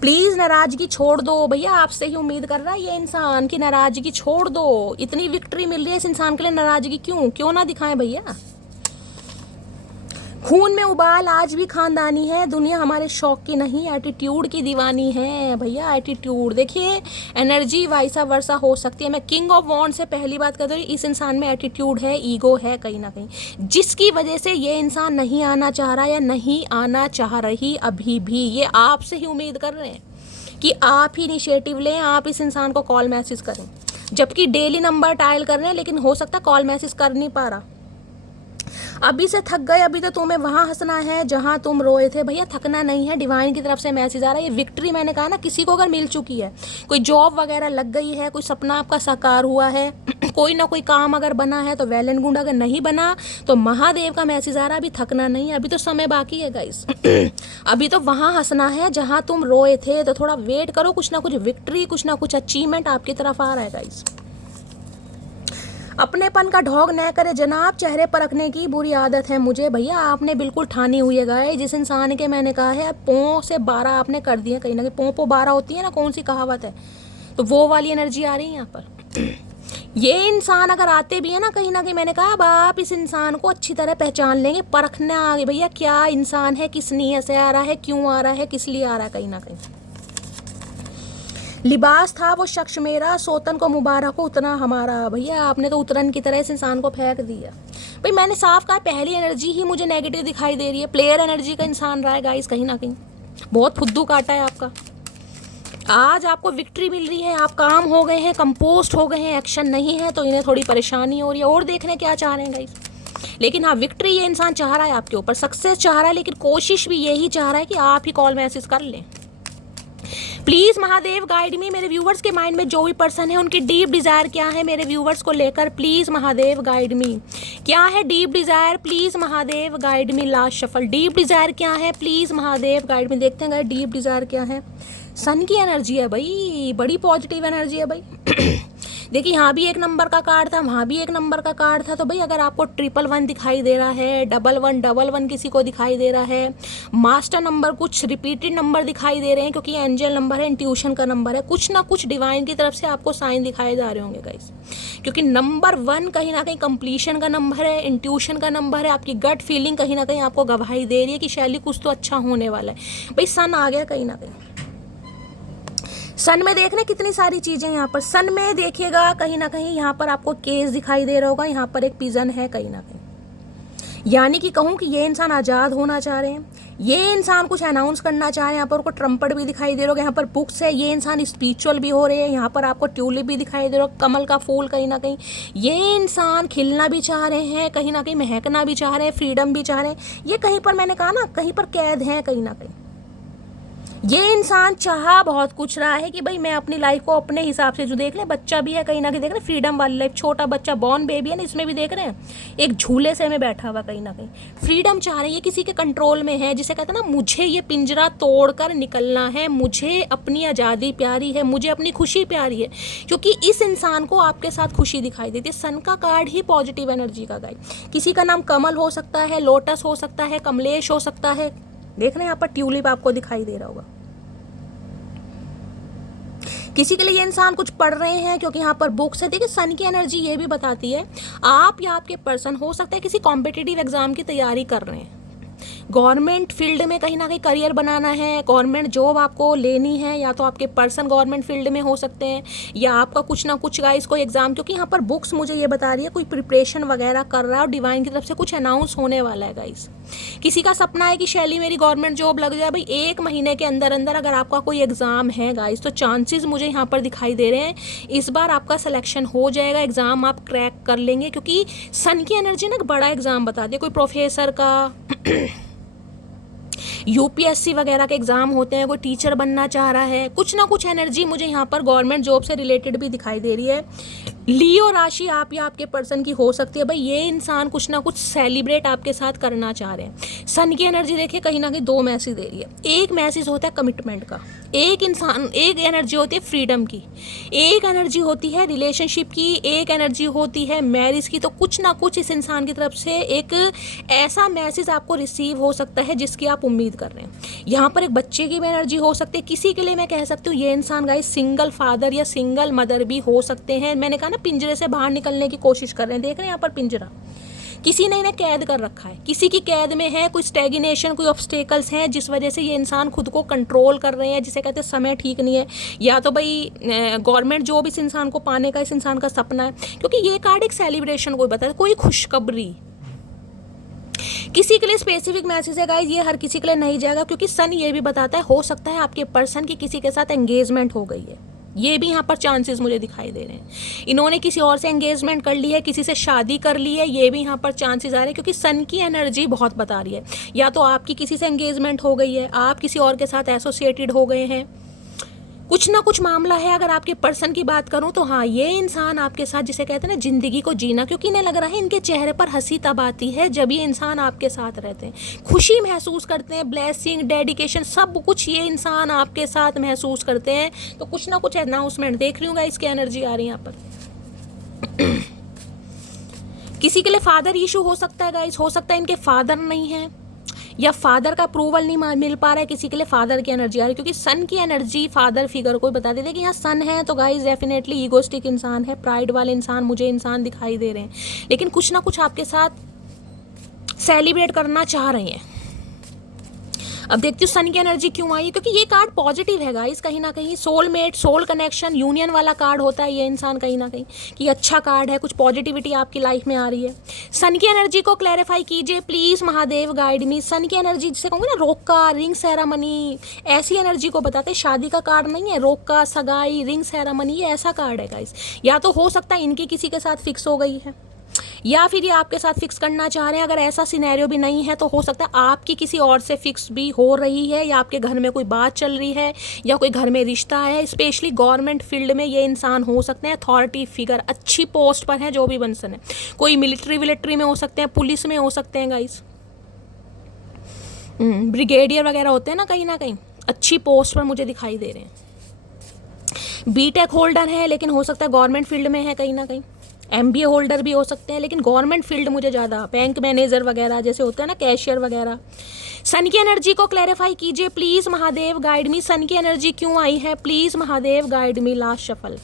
प्लीज़ नाराज़गी छोड़ दो भैया। आपसे ही उम्मीद कर रहा है ये इंसान की नाराज़गी छोड़ दो। इतनी विक्ट्री मिल रही है इस इंसान के लिए, नाराज़गी क्यों ना दिखाएं भैया। खून में उबाल आज भी खानदानी है, दुनिया हमारे शौक की नहीं, एटीट्यूड की दीवानी है भैया। एटीट्यूड देखिए, एनर्जी वाइसा वर्सा हो सकती है। मैं किंग ऑफ वॉन्ड से पहली बात कर रही हूँ, इस इंसान में एटीट्यूड है, ईगो है कहीं ना कहीं, जिसकी वजह से ये इंसान नहीं आना चाह रहा या नहीं आना चाह रही अभी भी। ये आपसे ही उम्मीद कर रहे हैं कि आप ही इनिशिएटिव लें, आप इस इंसान को कॉल मैसेज करें, जबकि डेली नंबर डायल कर रहे हैं, लेकिन हो सकता है कॉल मैसेज कर नहीं पा रहा। अभी से थक गए, अभी तो तुम्हें वहाँ हंसना है जहाँ तुम रोए थे। भैया थकना नहीं है, डिवाइन की तरफ से मैसेज आ रहा है। ये विक्ट्री मैंने कहा ना, किसी को अगर मिल चुकी है, कोई जॉब वगैरह लग गई है, कोई सपना आपका साकार हुआ है, कोई ना कोई काम अगर बना है तो वेल एंड गुड, अगर नहीं बना तो महादेव का मैसेज आ रहा है अभी थकना नहीं है, अभी तो समय बाकी है गाइस। अभी तो वहाँ हंसना है जहाँ तुम रोए थे, तो थोड़ा वेट करो, कुछ ना कुछ विक्ट्री, कुछ ना कुछ अचीवमेंट आपकी तरफ आ रहा है गाइस। अपनेपन का ढोंग न करे जनाब, चेहरे पर रखने की बुरी आदत है मुझे। भैया आपने बिल्कुल ठानी हुई है गाय, जिस इंसान के मैंने कहा है पौ से 12 आपने कर दिए कहीं ना कहीं। पौ 12 होती है ना, कौन सी कहावत है, तो वो वाली एनर्जी आ रही है यहाँ पर। ये इंसान अगर आते भी है ना कहीं मैंने कहा, अब आप इस इंसान को अच्छी तरह पहचान लेंगे, परखना आगे भैया क्या इंसान है, किस नीयत से आ रहा है, क्यों आ रहा है, किस लिए आ रहा है कहीं ना कहीं। लिबास था वो शख्स मेरा, सोतन को मुबारक हो उतना हमारा। भैया आपने तो उतरन की तरह इस इंसान को फेंक दिया। भाई मैंने साफ कहा, पहली एनर्जी ही मुझे नेगेटिव दिखाई दे रही है। प्लेयर एनर्जी का इंसान रहा है गाइस कहीं ना कहीं, बहुत फुद्दू काटा है आपका। आज आपको विक्ट्री मिल रही है, आप काम हो गए हैं, कंपोस्ट हो गए हैं, एक्शन नहीं है, तो इन्हें थोड़ी परेशानी हो रही है। और देखने क्या चाह रहे हैं गाइस, लेकिन हाँ विक्ट्री ये इंसान चाह रहा है आपके ऊपर, सक्सेस चाह रहा है, लेकिन कोशिश भी यही चाह रहा है कि आप ही कॉल मैसेज कर लें। प्लीज़ महादेव गाइड मी। मेरे व्यूवर्स के माइंड में जो भी पर्सन है उनकी डीप डिज़ायर क्या है मेरे व्यूवर्स को लेकर, प्लीज़ महादेव गाइड मी। क्या है deep desire, please Mahadev guide me. Last shuffle, deep desire क्या है, प्लीज़ महादेव गाइड मी। देखते हैं गाइड डीप डिज़ायर क्या है। सन की एनर्जी है भाई, बड़ी पॉजिटिव एनर्जी है भाई। देखिए यहाँ भी एक नंबर का कार्ड था, वहाँ भी एक नंबर का कार्ड था। तो भाई अगर आपको 111 दिखाई दे रहा है, 1111 किसी को दिखाई दे रहा है, मास्टर नंबर कुछ रिपीटेड नंबर दिखाई दे रहे हैं, क्योंकि एंजल नंबर है, इंट्यूशन का नंबर है, कुछ ना कुछ डिवाइन की तरफ से आपको साइन दिखाए जा रहे होंगे गाइस। क्योंकि नंबर 1 कहीं ना कहीं कंप्लीशन का नंबर है, इंट्यूशन का नंबर है। आपकी गट फीलिंग कहीं ना कहीं आपको गवाही दे रही है कि शैली कुछ तो अच्छा होने वाला है। भाई सन आ गया कहीं ना कहीं। सन में देखने कितनी सारी चीज़ें यहाँ पर। सन में देखिएगा कहीं ना कहीं यहाँ पर आपको केस दिखाई दे रहा होगा, यहाँ पर एक पिजन है कहीं ना कहीं। यानी कि कहूँ कि ये इंसान आज़ाद होना चाह रहे हैं, ये इंसान कुछ अनाउंस करना चाह रहे हैं। यहाँ पर आपको ट्रम्पट भी दिखाई दे रहा होगा, यहाँ पर बुक्स है, ये इंसान स्पिरिचुअल भी हो रहे हैं, यहाँ पर आपको ट्यूलिप भी दिखाई दे रहा होगा, कमल का फूल कहीं ना कहीं। ये इंसान खिलना भी चाह रहे हैं, कहीं ना कहीं महकना भी चाह रहे हैं, फ्रीडम भी चाह रहे हैं। ये कहीं पर, मैंने कहा ना, कहीं पर कैद हैं कहीं ना कहीं। ये इंसान चाह बहुत कुछ रहा है कि भाई मैं अपनी लाइफ को अपने हिसाब से, जो देख रहे हैं बच्चा भी है कहीं ना कहीं, देख रहे हैं फ्रीडम वाली लाइफ, छोटा बच्चा बॉर्न बेबी है ना, इसमें भी देख रहे हैं एक झूले से में बैठा हुआ कहीं ना कहीं, फ्रीडम चाह रहे हैं, ये किसी के कंट्रोल में है, जिसे कहते हैं ना मुझे ये पिंजरा तोड़कर निकलना है, मुझे अपनी आज़ादी प्यारी है, मुझे अपनी खुशी प्यारी है, क्योंकि इस इंसान को आपके साथ खुशी दिखाई देती है। सन का कार्ड ही पॉजिटिव एनर्जी का गाइड। किसी का नाम कमल हो सकता है, लोटस हो सकता है, कमलेश हो सकता है, देख रहे हैं यहाँ पर ट्यूलिप आपको दिखाई दे रहा होगा। किसी के लिए ये इंसान कुछ पढ़ रहे हैं, क्योंकि यहाँ पर बुक्स है। देखिए सन की एनर्जी ये भी बताती है आप या आपके पर्सन हो सकता है किसी कॉम्पिटिटिव एग्जाम की तैयारी कर रहे हैं, गवर्नमेंट फील्ड में कहीं ना कहीं करियर बनाना है, गवर्नमेंट जॉब आपको लेनी है, या तो आपके पर्सन गवर्नमेंट फील्ड में हो सकते हैं, या आपका कुछ ना कुछ गाइस कोई एग्जाम, क्योंकि यहाँ पर बुक्स मुझे ये बता रही है कोई प्रिपरेशन वगैरह कर रहा है और डिवाइन की तरफ से कुछ अनाउंस होने वाला है गाइस। किसी का सपना है कि शैली मेरी गवर्नमेंट जॉब लग जाए, भाई 1 महीने के अंदर अंदर अगर आपका कोई एग्जाम है गाइस, तो चांसेस मुझे यहाँ पर दिखाई दे रहे हैं इस बार आपका सिलेक्शन हो जाएगा, एग्जाम आप क्रैक कर लेंगे, क्योंकि सन की एनर्जी ना बड़ा एग्जाम बताती है। कोई प्रोफेसर का यूपीएससी वगैरह के एग्जाम होते हैं, कोई टीचर बनना चाह रहा है, कुछ ना कुछ एनर्जी मुझे यहाँ पर गवर्नमेंट जॉब से रिलेटेड भी दिखाई दे रही है। लियो राशि आप या आपके पर्सन की हो सकती है, भाई ये इंसान कुछ ना कुछ सेलिब्रेट आपके साथ करना चाह रहे हैं। सन की एनर्जी देखिए कहीं ना कहीं 2 मैसेज दे रही है। एक मैसेज होता है कमिटमेंट का, एक एनर्जी होती है फ्रीडम की, एक एनर्जी होती है रिलेशनशिप की, एक एनर्जी होती है मैरिज की। तो कुछ ना कुछ इस इंसान की तरफ से एक ऐसा मैसेज आपको रिसीव हो सकता है जिसकी आप उम्मीद कर रहे हैं। यहाँ पर एक बच्चे की भी एनर्जी हो सकती है, किसी के लिए मैं कह सकती हूँ ये इंसान गाइस सिंगल फादर या सिंगल मदर भी हो सकते हैं। मैंने कहा ना पिंजरे से बाहर निकलने की कोशिश कर रहे हैं, देख रहे हैं यहाँ पर पिंजरा किसी ने इन्हें कैद कर रखा है, किसी की कैद में है, कोई स्टैग्नेशन, कोई ऑब्स्टेकल्स हैं जिस वजह से ये इंसान खुद को कंट्रोल कर रहे हैं, जिसे कहते हैं समय ठीक नहीं है, या तो भाई गवर्नमेंट जॉब इस इंसान को पाने का इस इंसान का सपना है, क्योंकि ये कार्ड एक सेलिब्रेशन को बताता है, कोई खुशखबरी। किसी के लिए स्पेसिफिक मैसेज है गाइस, ये हर किसी के लिए नहीं जाएगा, क्योंकि सन ये भी बताता है हो सकता है आपके पर्सन की किसी के साथ एंगेजमेंट हो गई है, ये भी यहाँ पर चांसेस मुझे दिखाई दे रहे हैं। इन्होंने किसी और से एंगेजमेंट कर ली है, किसी से शादी कर ली है, ये भी यहाँ पर चांसेस आ रहे हैं, क्योंकि सन की एनर्जी बहुत बता रही है या तो आपकी किसी से एंगेजमेंट हो गई है, आप किसी और के साथ एसोसिएटेड हो गए हैं, कुछ ना कुछ मामला है। अगर आपके पर्सन की बात करूं तो हाँ ये इंसान आपके साथ, जिसे कहते हैं ना जिंदगी को जीना, क्योंकि इन्हें लग रहा है इनके चेहरे पर हंसी तब आती है जब ये इंसान आपके साथ रहते हैं, खुशी महसूस करते हैं, ब्लेसिंग, डेडिकेशन, सब कुछ ये इंसान आपके साथ महसूस करते हैं। तो कुछ ना कुछ अनाउंसमेंट देख रही हूँ इसकी एनर्जी आ रही है यहाँ पर। किसी के लिए फादर इशू हो सकता है गाइस, हो सकता है इनके फादर नहीं है या फादर का अप्रूवल नहीं मिल पा रहा है, किसी के लिए फादर की एनर्जी आ रही है, क्योंकि सन की एनर्जी फादर फिगर को बता देती है कि यहाँ सन है तो गाइस डेफिनेटली ईगोस्टिक इंसान है, प्राइड वाले इंसान मुझे इंसान दिखाई दे रहे हैं, लेकिन कुछ ना कुछ आपके साथ सेलिब्रेट करना चाह रहे हैं। अब देखती हूँ सन की एनर्जी क्यों आई, क्योंकि ये कार्ड पॉजिटिव है गाइस, कहीं ना कहीं सोलमेट, सोल कनेक्शन, यूनियन वाला कार्ड होता है ये इंसान कहीं ना कहीं, कि अच्छा कार्ड है, कुछ पॉजिटिविटी आपकी लाइफ में आ रही है। सन की एनर्जी को क्लैरिफाई कीजिए please, Mahadev guide me. Sun की एनर्जी जिसे कहूँगी ना रोका, रिंग सेरामनी, ऐसी एनर्जी को बताते हैं, शादी का कार्ड नहीं है, रोका, सगाई, रिंग सेरामनी, ये ऐसा कार्ड है गाइस। या तो हो सकता है इनकी किसी के साथ फिक्स हो गई है, या फिर ये आपके साथ फिक्स करना चाह रहे हैं। अगर ऐसा सिनेरियो भी नहीं है तो हो सकता है आपकी किसी और से फिक्स भी हो रही है, या आपके घर में कोई बात चल रही है, या कोई घर में रिश्ता है। स्पेशली गवर्नमेंट फील्ड में ये इंसान हो सकते हैं, अथॉरिटी फिगर, अच्छी पोस्ट पर है, जो भी बन सके, कोई मिलिट्री में हो सकते हैं, पुलिस में हो सकते हैं गाइस, ब्रिगेडियर वगैरह होते हैं ना कहीं अच्छी पोस्ट पर मुझे दिखाई दे रहे हैं। बीटेक होल्डर है लेकिन हो सकता है गवर्नमेंट फील्ड में है कहीं ना कहीं, MBA होल्डर भी हो सकते हैं, लेकिन गवर्नमेंट फील्ड मुझे ज़्यादा, बैंक मैनेजर वगैरह जैसे होते हैं ना, कैशियर वगैरह। सन की एनर्जी को क्लैरिफाई कीजिए please, Mahadev guide me. Sun की एनर्जी क्यों आई है please, Mahadev guide me. Last shuffle.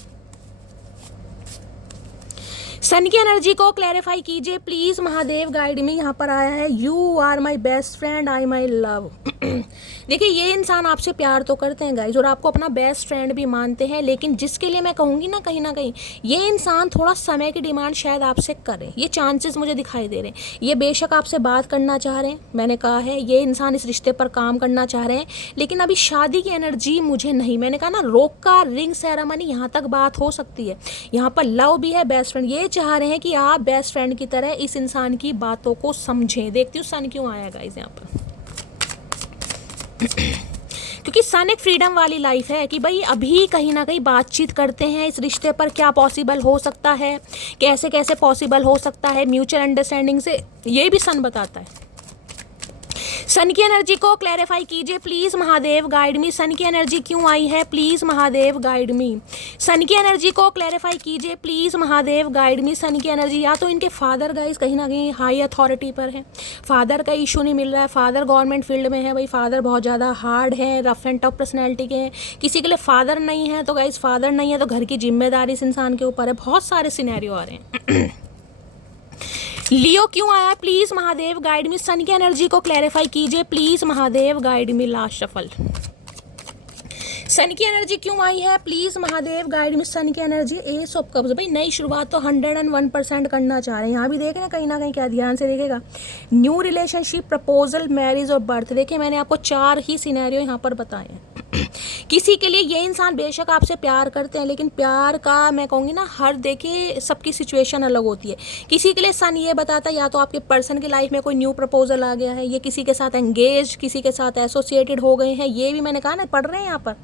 Sun की एनर्जी को क्लैरिफाई कीजिए प्लीज़, महादेव गाइड मी। यहाँ पर आया है you are my best friend, I my love. देखिए ये इंसान आपसे प्यार तो करते हैं गाइज और आपको अपना बेस्ट फ्रेंड भी मानते हैं, लेकिन जिसके लिए मैं कहूँगी ना कहीं ये इंसान थोड़ा समय की डिमांड शायद आपसे करे, ये चांसेस मुझे दिखाई दे रहे हैं। ये बेशक आपसे बात करना चाह रहे हैं, मैंने कहा है ये इंसान इस रिश्ते पर काम करना चाह रहे हैं, लेकिन अभी शादी की एनर्जी मुझे नहीं। मैंने कहा ना रोक का रिंग सेरेमनी यहाँ तक बात हो सकती है, यहाँ पर लव भी है, बेस्ट फ्रेंड। ये चाह रहे हैं कि आप बेस्ट फ्रेंड की तरह इस इंसान की बातों को समझें। देखती हूँ सन क्यों आया गाइज यहाँ पर, क्योंकि सन एक फ्रीडम वाली लाइफ है कि भाई अभी कहीं ना कहीं बातचीत करते हैं इस रिश्ते पर, क्या पॉसिबल हो सकता है, कैसे कैसे पॉसिबल हो सकता है, म्यूचुअल अंडरस्टैंडिंग से, ये भी सन बताता है। सन की एनर्जी को क्लैरिफाई कीजिए please Mahadev guide me. Sun की एनर्जी क्यों आई है, please Mahadev guide me. Sun की एनर्जी को क्लैरिफाई कीजिए please Mahadev guide me. Sun की एनर्जी, या तो इनके फादर गाइस कहीं ना कहीं हाई अथॉरिटी पर है, फादर का इशू नहीं मिल रहा है, फादर गवर्नमेंट फील्ड में है, भाई फादर बहुत ज़्यादा हार्ड है, रफ एंड टफ पर्सनैलिटी के हैं। किसी के लिए फादर नहीं है तो गाइस फादर नहीं है तो घर की जिम्मेदारी इस इंसान के ऊपर है। बहुत सारे सिनेरियो आ रहे हैं। लियो क्यों आया, please Mahadev guide me. Sun की एनर्जी को क्लैरिफाई कीजिए please Mahadev guide me. Last shuffle, sun की एनर्जी क्यों आई है, please Mahadev guide me. Sun की एनर्जी एस ऑफ कप्स, भाई नई शुरुआत तो 101% करना चाह रहे हैं। यहाँ भी देख रहे हैं कहीं ना कहीं, क्या ध्यान से देखेगा, न्यू रिलेशनशिप, प्रपोजल, मैरिज और बर्थ। देखिए मैंने आपको 4 ही सिनेरियो यहाँ पर बताए हैं। किसी के लिए ये इंसान बेशक आपसे प्यार करते हैं, लेकिन प्यार का मैं कहूँगी ना हर देखिए सबकी सिचुएशन अलग होती है। किसी के लिए सन ये बताता है या तो आपके पर्सन की लाइफ में कोई न्यू प्रपोजल आ गया है, ये किसी के साथ एंगेज, किसी के साथ एसोसिएटेड हो गए हैं। ये भी मैंने कहा ना, पढ़ रहे हैं यहाँ पर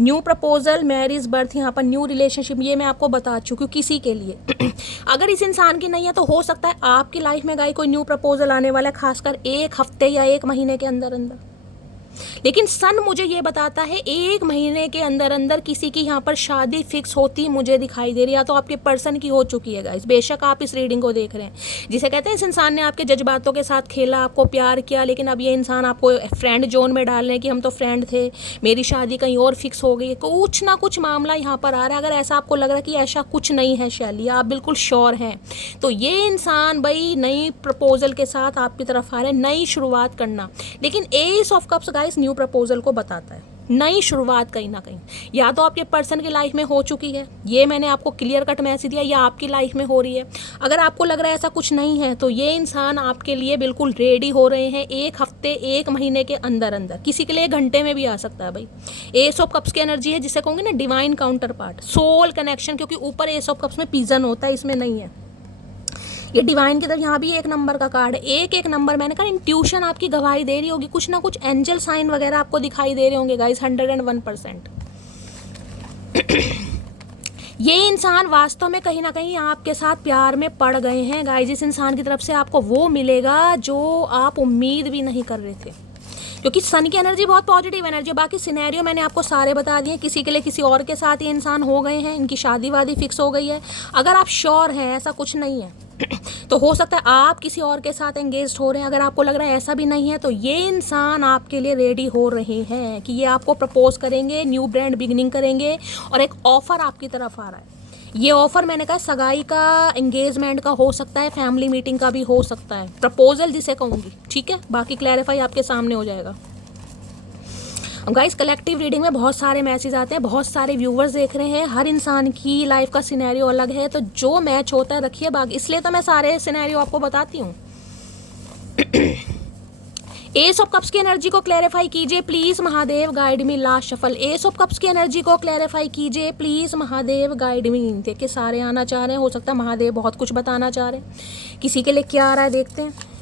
न्यू प्रपोजल, मैरिज, बर्थ, यहाँ पर न्यू रिलेशनशिप, ये मैं आपको बता चुकी हूँ किसी के लिए। अगर इस इंसान की नहीं है तो हो सकता है आपकी लाइफ में गाई कोई न्यू प्रपोजल आने वाला है, खासकर 1 हफ्ते या 1 महीने के अंदर अंदर। लेकिन सन मुझे ये बताता है 1 महीने के अंदर अंदर किसी की यहाँ पर शादी फिक्स होती मुझे दिखाई दे रही है, या तो आपके पर्सन की हो चुकी है गाइस। बेशक आप इस रीडिंग को देख रहे हैं, जिसे कहते हैं इस इंसान ने आपके जज्बातों के साथ खेला, आपको प्यार किया, लेकिन अब ये इंसान आपको फ्रेंड जोन में डाल रहे हैं कि हम तो फ्रेंड थे, मेरी शादी कहीं और फिक्स हो गई है। कुछ ना कुछ मामला यहाँ पर आ रहा है। अगर ऐसा आपको लग रहा है कि ऐसा कुछ नहीं है शैली, आप बिल्कुल श्योर हैं, तो ये इंसान भाई नई प्रपोजल के साथ आपकी तरफ आ रहे हैं, नई शुरुआत करना। लेकिन S of cups guys new proposal को बताता है, नई शुरुआत कहीं ना कहीं या तो आपके पर्सन की लाइफ में हो चुकी है, ये मैंने आपको क्लियर कट मैसेज दिया, या आपकी लाइफ में हो रही है। अगर आपको लग रहा है ऐसा कुछ नहीं है तो ये इंसान आपके लिए बिल्कुल रेडी हो रहे हैं 1 हफ्ते 1 महीने के अंदर अंदर। किसी के लिए 1 घंटे में भी आ सकता है भाई। एस ऑफ कप्स की एनर्जी है जिसे कहूँगी ना divine counterpart, soul connection, क्योंकि ऊपर एस ऑफ कप्स में पिजन होता है, इसमें नहीं है। ये डिवाइन की तरफ यहाँ भी 1 नंबर का कार्ड है, 1 नंबर। मैंने कहा इंट्यूशन आपकी गवाही दे रही होगी, कुछ ना कुछ एंजल साइन वगैरह आपको दिखाई दे रहे होंगे गाइस, 101%। ये इंसान वास्तव में कहीं ना कहीं आपके साथ प्यार में पड़ गए हैं गाइस। इस इंसान की तरफ से आपको वो मिलेगा जो आप उम्मीद भी नहीं कर रहे थे, क्योंकि सन की एनर्जी बहुत पॉजिटिव एनर्जी है। बाकी सिनेरियो मैंने आपको सारे बता दिए, किसी के लिए किसी और के साथ ये इंसान हो गए हैं, इनकी शादी वादी फिक्स हो गई है। अगर आप श्योर हैं ऐसा कुछ नहीं है तो हो सकता है आप किसी और के साथ एंगेज हो रहे हैं। अगर आपको लग रहा है ऐसा भी नहीं है तो ये इंसान आपके लिए रेडी हो रहे हैं कि ये आपको प्रपोज करेंगे, न्यू ब्रांड बिगिनिंग करेंगे, और एक ऑफर आपकी तरफ आ रहा है। ये ऑफर मैंने कहा सगाई का, एंगेजमेंट का हो सकता है, फैमिली मीटिंग का भी हो सकता है, प्रपोजल जिसे कहूँगी, ठीक है। बाकी क्लैरिफाई आपके सामने हो जाएगा। गाइस कलेक्टिव रीडिंग में बहुत सारे मैसेज आते हैं, बहुत सारे व्यूवर्स देख रहे हैं, हर इंसान की लाइफ का सिनेरियो अलग है, तो जो मैच होता है रखिए बाकी, इसलिए तो मैं सारे सिनेरियो आपको बताती हूँ। एस ऑफ कप्स की एनर्जी को क्लैरिफाई कीजिए please Mahadev guide me. Last shuffle, S of cups की एनर्जी को क्लैरिफाई कीजिए प्लीज महादेव गाइड मी। देखिए सारे आना चाह रहे हैं, हो सकता है महादेव बहुत कुछ बताना चाह रहे हैं। किसी के लिए क्या आ रहा है देखते हैं।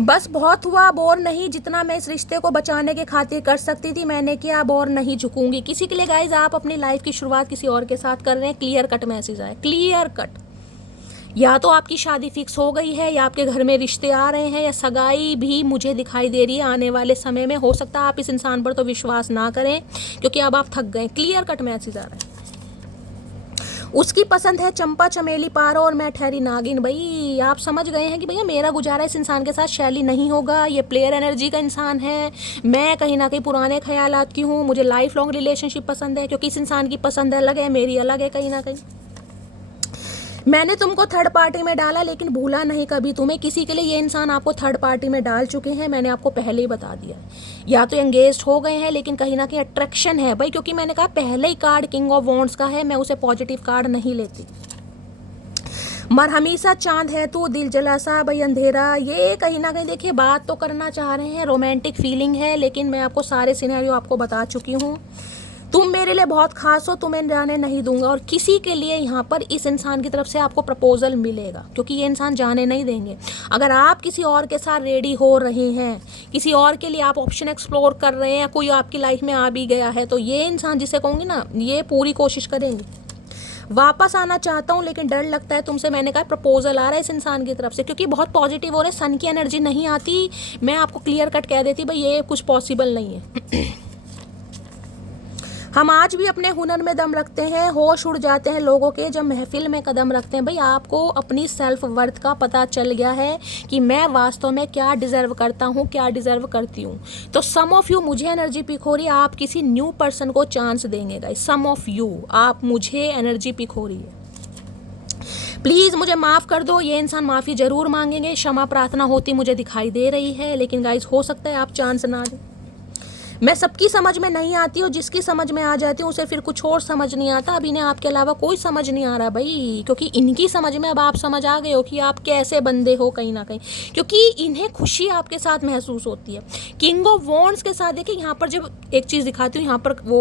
बस बहुत हुआ, बोर नहीं, जितना मैं इस रिश्ते को बचाने के खातिर कर सकती थी मैंने किया, अब और नहीं झुकूंगी। किसी के लिए गाइज आप अपनी लाइफ की शुरुआत किसी और के साथ कर रहे हैं, क्लियर कट मैसेज आए, क्लियर कट। या तो आपकी शादी फिक्स हो गई है, या आपके घर में रिश्ते आ रहे हैं, या सगाई भी मुझे दिखाई दे रही है आने वाले समय में। हो सकता है आप इस इंसान पर तो विश्वास ना करें क्योंकि अब आप थक गए। क्लियर कट मैसेज आ रहा है। उसकी पसंद है चंपा चमेली पारो और मैं ठहरी नागिन। भाई आप समझ गए हैं कि भैया मेरा गुजारा इस इंसान के साथ शैली नहीं होगा, ये प्लेयर एनर्जी का इंसान है, मैं कहीं ना कहीं पुराने ख्यालात की हूँ, मुझे लाइफ लॉन्ग रिलेशनशिप पसंद है, क्योंकि इस इंसान की पसंद अलग है, मेरी अलग है। कहीं ना कहीं मैंने तुमको थर्ड पार्टी में डाला लेकिन भूला नहीं कभी तुम्हें। किसी के लिए ये इंसान आपको थर्ड पार्टी में डाल चुके हैं, मैंने आपको पहले ही बता दिया। या तो एंगेज्ड हो गए हैं लेकिन कहीं ना कहीं अट्रैक्शन है भाई, क्योंकि मैंने कहा पहले ही कार्ड किंग ऑफ वॉन्ड्स का है, मैं उसे पॉजिटिव कार्ड नहीं लेती। मर हमेशा चांद है तू, दिल जलासा भाई अंधेरा, ये कहीं ना कहीं देखिए बात तो करना चाह रहे हैं, रोमांटिक फीलिंग है, लेकिन मैं आपको सारे सिनेरियो आपको बता चुकी हूँ। तुम मेरे लिए बहुत खास हो, तुम्हें जाने नहीं दूंगा। और किसी के लिए यहाँ पर इस इंसान की तरफ से आपको प्रपोजल मिलेगा, क्योंकि ये इंसान जाने नहीं देंगे। अगर आप किसी और के साथ रेडी हो रहे हैं, किसी और के लिए आप ऑप्शन एक्सप्लोर कर रहे हैं, कोई आपकी लाइफ में आ भी गया है, तो ये इंसान जिसे कहूँगी ना, ये पूरी कोशिश करेंगे। वापस आना चाहता हूँ लेकिन डर लगता है तुमसे, मैंने कहा प्रपोजल आ रहा है इस इंसान की तरफ से, क्योंकि बहुत पॉजिटिव हो रहे, सन की एनर्जी नहीं आती। मैं आपको क्लियर कट कह देती भाई ये कुछ पॉसिबल नहीं है। हम आज भी अपने हुनर में दम रखते हैं, होश उड़ जाते हैं लोगों के जब महफिल में कदम रखते हैं। भाई आपको अपनी सेल्फ वर्थ का पता चल गया है कि मैं वास्तव में क्या डिज़र्व करता हूँ, क्या डिज़र्व करती हूँ। तो सम ऑफ यू, मुझे एनर्जी पिक हो रही है, आप किसी न्यू पर्सन को चांस देंगे गाइस। सम ऑफ यू, आप, मुझे एनर्जी पिक हो रही है। प्लीज़ मुझे माफ़ कर दो, ये इंसान माफ़ी ज़रूर मांगेंगे, क्षमा प्रार्थना होती मुझे दिखाई दे रही है, लेकिन गाइस हो सकता है आप चांस ना दें। मैं सबकी समझ में नहीं आती हूँ, जिसकी समझ में आ जाती हूँ उसे फिर कुछ और समझ नहीं आता। अब इन्हें आपके अलावा कोई समझ नहीं आ रहा भाई, क्योंकि इनकी समझ में अब आप समझ आ गए हो कि आप कैसे बंदे हो कहीं ना कहीं, क्योंकि इन्हें खुशी आपके साथ महसूस होती है। किंग ऑफ वॉन्ड्स के साथ देखिए यहाँ पर जब एक चीज़ दिखाती हूँ, यहाँ पर वो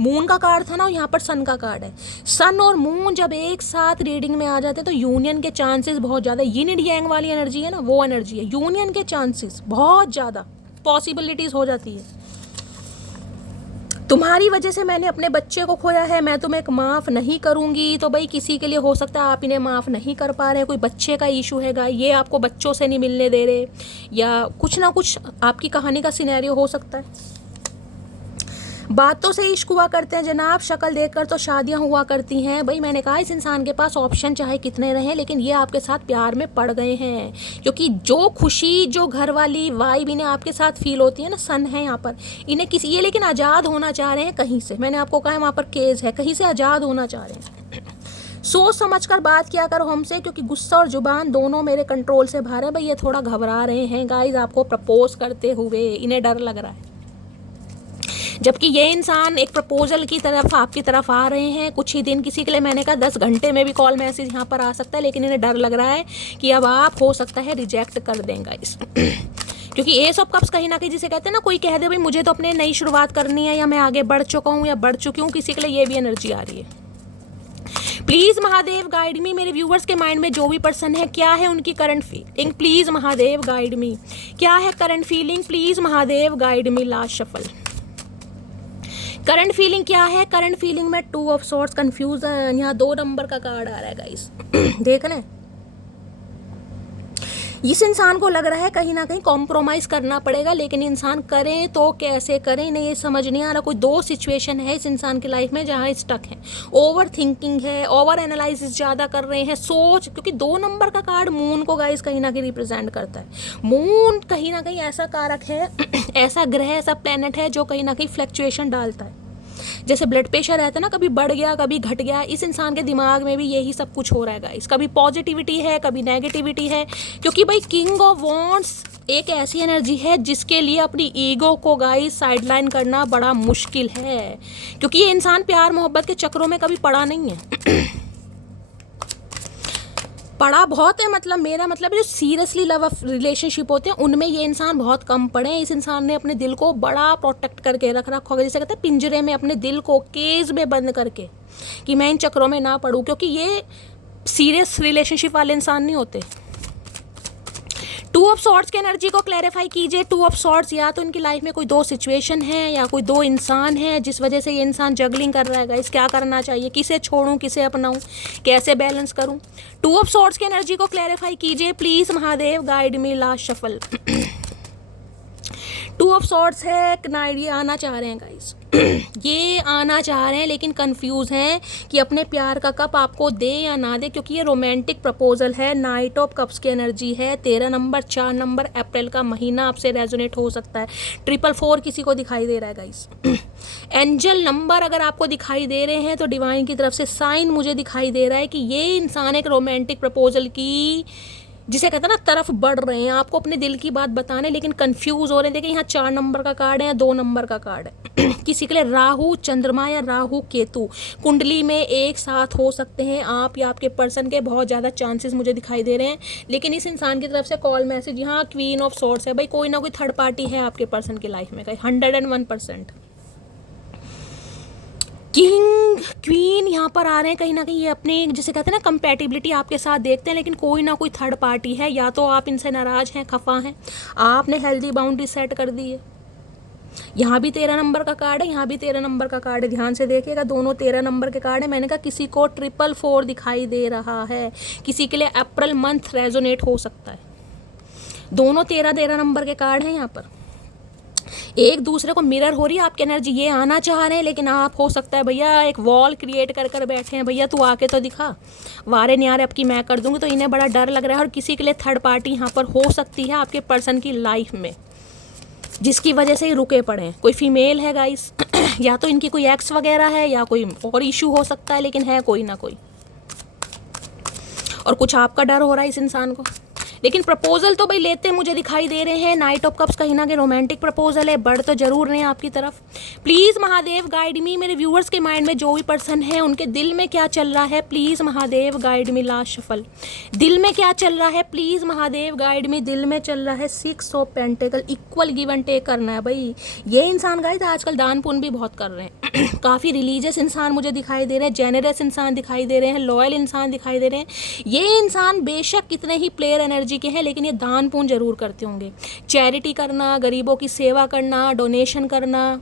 मून का कार्ड था ना, यहाँ पर सन का कार्ड है। सन और मून जब एक साथ रीडिंग में आ जाते हैं तो यूनियन के चांसेस बहुत ज़्यादा, यिन एंड यांग वाली एनर्जी है ना, वो एनर्जी है। यूनियन के चांसेस बहुत ज़्यादा, पॉसिबिलिटीज़ हो जाती है। तुम्हारी वजह से मैंने अपने बच्चे को खोया है, मैं तुम्हें माफ़ नहीं करूंगी। तो भाई किसी के लिए हो सकता है आप इन्हें माफ़ नहीं कर पा रहे हैं, कोई बच्चे का इशू हैगा, ये आपको बच्चों से नहीं मिलने दे रहे, या कुछ ना कुछ आपकी कहानी का सिनेरियो हो सकता है। बातों से इश्क हुआ करते हैं जनाब, शक्ल देखकर तो शादियां हुआ करती हैं। भाई मैंने कहा इस इंसान के पास ऑप्शन चाहे कितने रहें, लेकिन ये आपके साथ प्यार में पड़ गए हैं, क्योंकि जो खुशी, जो घर वाली वाइब इन्हें आपके साथ फील होती है ना, सन है यहाँ पर, इन्हें किसी, ये लेकिन आज़ाद होना चाह रहे हैं कहीं से। मैंने आपको कहा है वहाँ पर केस है, कहीं से आज़ाद होना चाह रहे हैं। सोच समझ कर बात किया करो हमसे, क्योंकि गुस्सा और जुबान दोनों मेरे कंट्रोल से बाहर है। भाई ये थोड़ा घबरा रहे हैं गाइज आपको प्रपोज करते हुए, इन्हें डर लग रहा है, जबकि ये इंसान एक प्रपोजल की तरफ आपकी तरफ आ रहे हैं। कुछ ही दिन, किसी के लिए मैंने कहा 10 घंटे में भी कॉल मैसेज यहाँ पर आ सकता है, लेकिन इन्हें डर लग रहा है कि अब आप हो सकता है रिजेक्ट कर देंगे इस क्योंकि एस ऑफ कप्स कहीं ना कहीं जिसे कहते हैं ना, कोई कह दे भाई मुझे तो अपने नई शुरुआत करनी है, या मैं आगे बढ़ चुका हूँ या बढ़ चुकी हूँ, किसी के लिए ये भी एनर्जी आ रही है। प्लीज़ महादेव गाइड मी, मेरे व्यूवर्स के माइंड में जो भी पर्सन है, क्या है उनकी current feeling, please Mahadev guide मी, क्या है current feeling, please Mahadev guide me. Last shuffle, current feeling क्या है? करंट फीलिंग में 2 ऑफ सॉर्ट्स, कंफ्यूजन, यहाँ 2 नंबर का कार्ड आ रहा है गाइस। देख रहे हैं, इस इंसान को लग रहा है कहीं ना कहीं कॉम्प्रोमाइज करना पड़ेगा, लेकिन इंसान करें तो कैसे करें, इन्हें ये समझ नहीं आ रहा। कोई 2 सिचुएशन है इस इंसान की लाइफ में जहाँ स्टक है, ओवर थिंकिंग है, ओवर एनालिसिस ज़्यादा कर रहे हैं, सोच, क्योंकि 2 नंबर का कार्ड मून को गाइस कहीं ना कहीं रिप्रेजेंट करता है। मून कहीं ना कहीं ऐसा कारक है, ऐसा ग्रह, ऐसा प्लेनेट है जो कहीं ना कहीं फ्लक्चुएशन डालता है। जैसे ब्लड प्रेशर रहता है ना, कभी बढ़ गया कभी घट गया, इस इंसान के दिमाग में भी यही सब कुछ हो रहा है गाइस। कभी पॉजिटिविटी है, कभी नेगेटिविटी है, क्योंकि भाई किंग ऑफ वॉन्ड्स एक ऐसी एनर्जी है जिसके लिए अपनी ईगो को गाइस साइडलाइन करना बड़ा मुश्किल है, क्योंकि ये इंसान प्यार मोहब्बत के चक्रों में कभी पड़ा नहीं है। पढ़ा बहुत है, मतलब मेरा मतलब जो सीरियसली लव रिलेशनशिप होते हैं उनमें ये इंसान बहुत कम पढ़े हैं। इस इंसान ने अपने दिल को बड़ा प्रोटेक्ट करके रखा होगा, जैसे कहते हैं पिंजरे में अपने दिल को केज में बंद करके, कि मैं इन चक्रों में ना पढ़ूं, क्योंकि ये सीरियस रिलेशनशिप वाले इंसान नहीं होते। 2 ऑफ सॉर्ट्स की एनर्जी को क्लैरिफाई कीजिए। 2 ऑफ सॉर्ट्स, या तो इनकी लाइफ में कोई 2 सिचुएशन है या कोई 2 इंसान है जिस वजह से ये इंसान जगलिंग कर रहा है गाइस। क्या करना चाहिए, किसे छोड़ूं, किसे अपनाऊं, कैसे बैलेंस करूं। 2 ऑफ सॉर्ट्स की एनर्जी को क्लैरिफाई कीजिए please Mahadev, guide me. Last shuffle, two of swords है, नाइट ये आना चाह रहे हैं गाइस ये आना चाह रहे हैं लेकिन कंफ्यूज हैं कि अपने प्यार का कप आपको दे या ना दे, क्योंकि ये रोमांटिक प्रपोजल है। नाइट ऑफ कप्स की एनर्जी है, 13 नंबर 4 नंबर अप्रैल का महीना आपसे रेजोनेट हो सकता है। 444 किसी को दिखाई दे रहा है गाइस एंजल नंबर अगर आपको दिखाई दे रहे हैं तो डिवाइन की तरफ से साइन मुझे दिखाई दे रहा है कि ये इंसान एक रोमांटिक प्रपोजल की, जिसे कहते हैं ना, तरफ बढ़ रहे हैं, आपको अपने दिल की बात बताने, लेकिन कंफ्यूज हो रहे हैं। देखिए यहाँ 4 नंबर का कार्ड है या 2 नंबर का कार्ड है किसी के लिए राहु चंद्रमा या राहु केतु कुंडली में एक साथ हो सकते हैं। आप या आपके पर्सन के बहुत ज़्यादा चांसेस मुझे दिखाई दे रहे हैं, लेकिन इस इंसान की तरफ से कॉल मैसेज, यहाँ क्वीन ऑफ सॉर्ड्स है। भाई कोई ना कोई थर्ड पार्टी है आपके पर्सन की लाइफ में, 101%। किंग क्वीन यहाँ पर आ रहे हैं, कहीं ना कहीं ये अपने जिसे कहते हैं ना कंपैटिबिलिटी आपके साथ देखते हैं, लेकिन कोई ना कोई थर्ड पार्टी है। या तो आप इनसे नाराज हैं, खफा हैं, आपने हेल्दी बाउंड्री सेट कर दी है। यहाँ भी 13 नंबर का कार्ड है, यहाँ भी 13 नंबर का कार्ड है, ध्यान से देखिएगा, दोनों 13 नंबर के कार्ड है। मैंने कहा किसी को 444 दिखाई दे रहा है, किसी के लिए अप्रैल मंथ रेजोनेट हो सकता है। दोनों 13 नंबर के कार्ड हैं यहाँ पर, एक दूसरे को मिरर हो रही है आपकी एनर्जी। ये आना चाह रहे हैं लेकिन आप हो सकता है भैया एक वॉल क्रिएट कर बैठे हैं, भैया तू आके तो दिखा, वारे न्यारे अब की मैं कर दूंगी। तो इन्हें बड़ा डर लग रहा है और किसी के लिए थर्ड पार्टी यहाँ पर हो सकती है आपके पर्सन की लाइफ में, जिसकी वजह से ही रुके पड़े हैं। कोई फीमेल है गाइस या तो इनकी कोई एक्स वगैरह है या कोई और इशू हो सकता है, लेकिन है कोई ना कोई, और कुछ आपका डर हो रहा है इस इंसान को। लेकिन प्रपोजल तो भाई लेते मुझे दिखाई दे रहे हैं। नाइट ऑफ कप्स कहीं ना कहीं रोमांटिक प्रपोजल है, बढ़ तो जरूर रहे हैं आपकी तरफ। प्लीज़ महादेव गाइड मी, मेरे व्यूअर्स के माइंड में जो भी पर्सन है उनके दिल में क्या चल रहा है, please Mahadev guide me. Last shuffle, दिल में क्या चल रहा है, प्लीज़ महादेव गाइड मी। दिल में चल रहा है 6 of pentacle, equal give and take करना है भाई। ये इंसान गाइस आजकल दान पुण्य भी बहुत कर रहे हैं काफ़ी रिलीजियस इंसान मुझे दिखाई दे रहे हैं, जेनरस इंसान दिखाई दे रहे हैं, लॉयल इंसान दिखाई दे रहे हैं। ये इंसान बेशक कितने ही प्लेयर एनर्जी के हैं, लेकिन ये दान पुण्य जरूर करते होंगे। चैरिटी करना, गरीबों की सेवा करना, डोनेशन करना,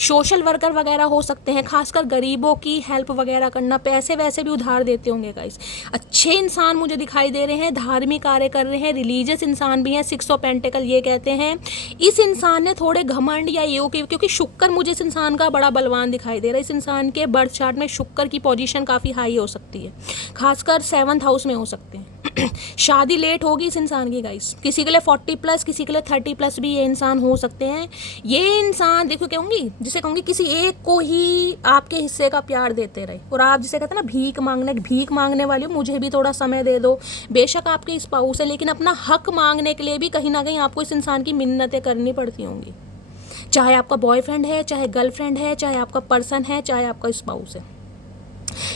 सोशल वर्कर वगैरह हो सकते हैं, खासकर गरीबों की हेल्प वगैरह करना, पैसे वैसे भी उधार देते होंगे गाइस। अच्छे इंसान मुझे दिखाई दे रहे हैं, धार्मिक कार्य कर रहे हैं, रिलीजियस इंसान भी हैं। 6 ऑफ पेंटिकल ये कहते हैं इस इंसान ने थोड़े घमंड या योग, क्योंकि शुक्र मुझे इस इंसान का बड़ा बलवान दिखाई दे रहा है। इस इंसान के बर्थ चार्ट में शुक्र की पोजीशन काफ़ी हाई हो सकती है, खासकर 7th हाउस में हो सकते हैं। शादी लेट होगी इस इंसान की गाइस, किसी के लिए 40+, किसी के लिए 30+ भी ये इंसान हो सकते हैं। ये इंसान देखो कहूँगी, जिसे कहूँगी किसी एक को ही आपके हिस्से का प्यार देते रहे, और आप जिसे कहते हैं ना भीख मांगने वाली हो, मुझे भी थोड़ा समय दे दो। बेशक आपके स्पाउस है, लेकिन अपना हक मांगने के लिए भी कहीं ना कहीं आपको इस इंसान की मिन्नतें करनी पड़ती होंगी, चाहे आपका बॉयफ्रेंड है, चाहे गर्लफ्रेंड है, चाहे आपका पर्सन है, चाहे आपका स्पाउस है।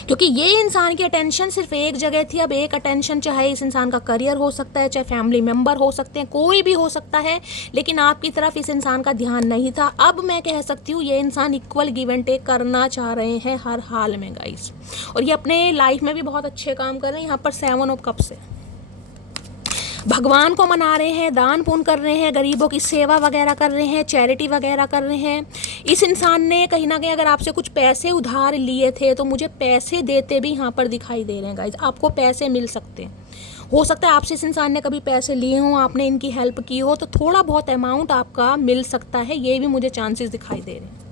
क्योंकि ये इंसान की अटेंशन सिर्फ एक जगह थी, अब एक अटेंशन, चाहे इस इंसान का करियर हो सकता है, चाहे फैमिली मेंबर हो सकते हैं, कोई भी हो सकता है, लेकिन आपकी तरफ इस इंसान का ध्यान नहीं था। अब मैं कह सकती हूँ ये इंसान इक्वल गिव एंड टेक करना चाह रहे हैं हर हाल में गाइस, और ये अपने लाइफ में भी बहुत अच्छे काम कर रहे हैं। यहाँ पर 7 ऑफ कप्स है, भगवान को मना रहे हैं, दान पुण्य कर रहे हैं, गरीबों की सेवा वगैरह कर रहे हैं, चैरिटी वगैरह कर रहे हैं। इस इंसान ने कहीं ना कहीं अगर आपसे कुछ पैसे उधार लिए थे तो मुझे पैसे देते भी यहाँ पर दिखाई दे रहे हैं गाइज। आपको पैसे मिल सकते हैं, हो सकता है आपसे इस इंसान ने कभी पैसे लिए हों, आपने इनकी हेल्प की हो, तो थोड़ा बहुत अमाउंट आपका मिल सकता है, ये भी मुझे चांसेस दिखाई दे रहे हैं।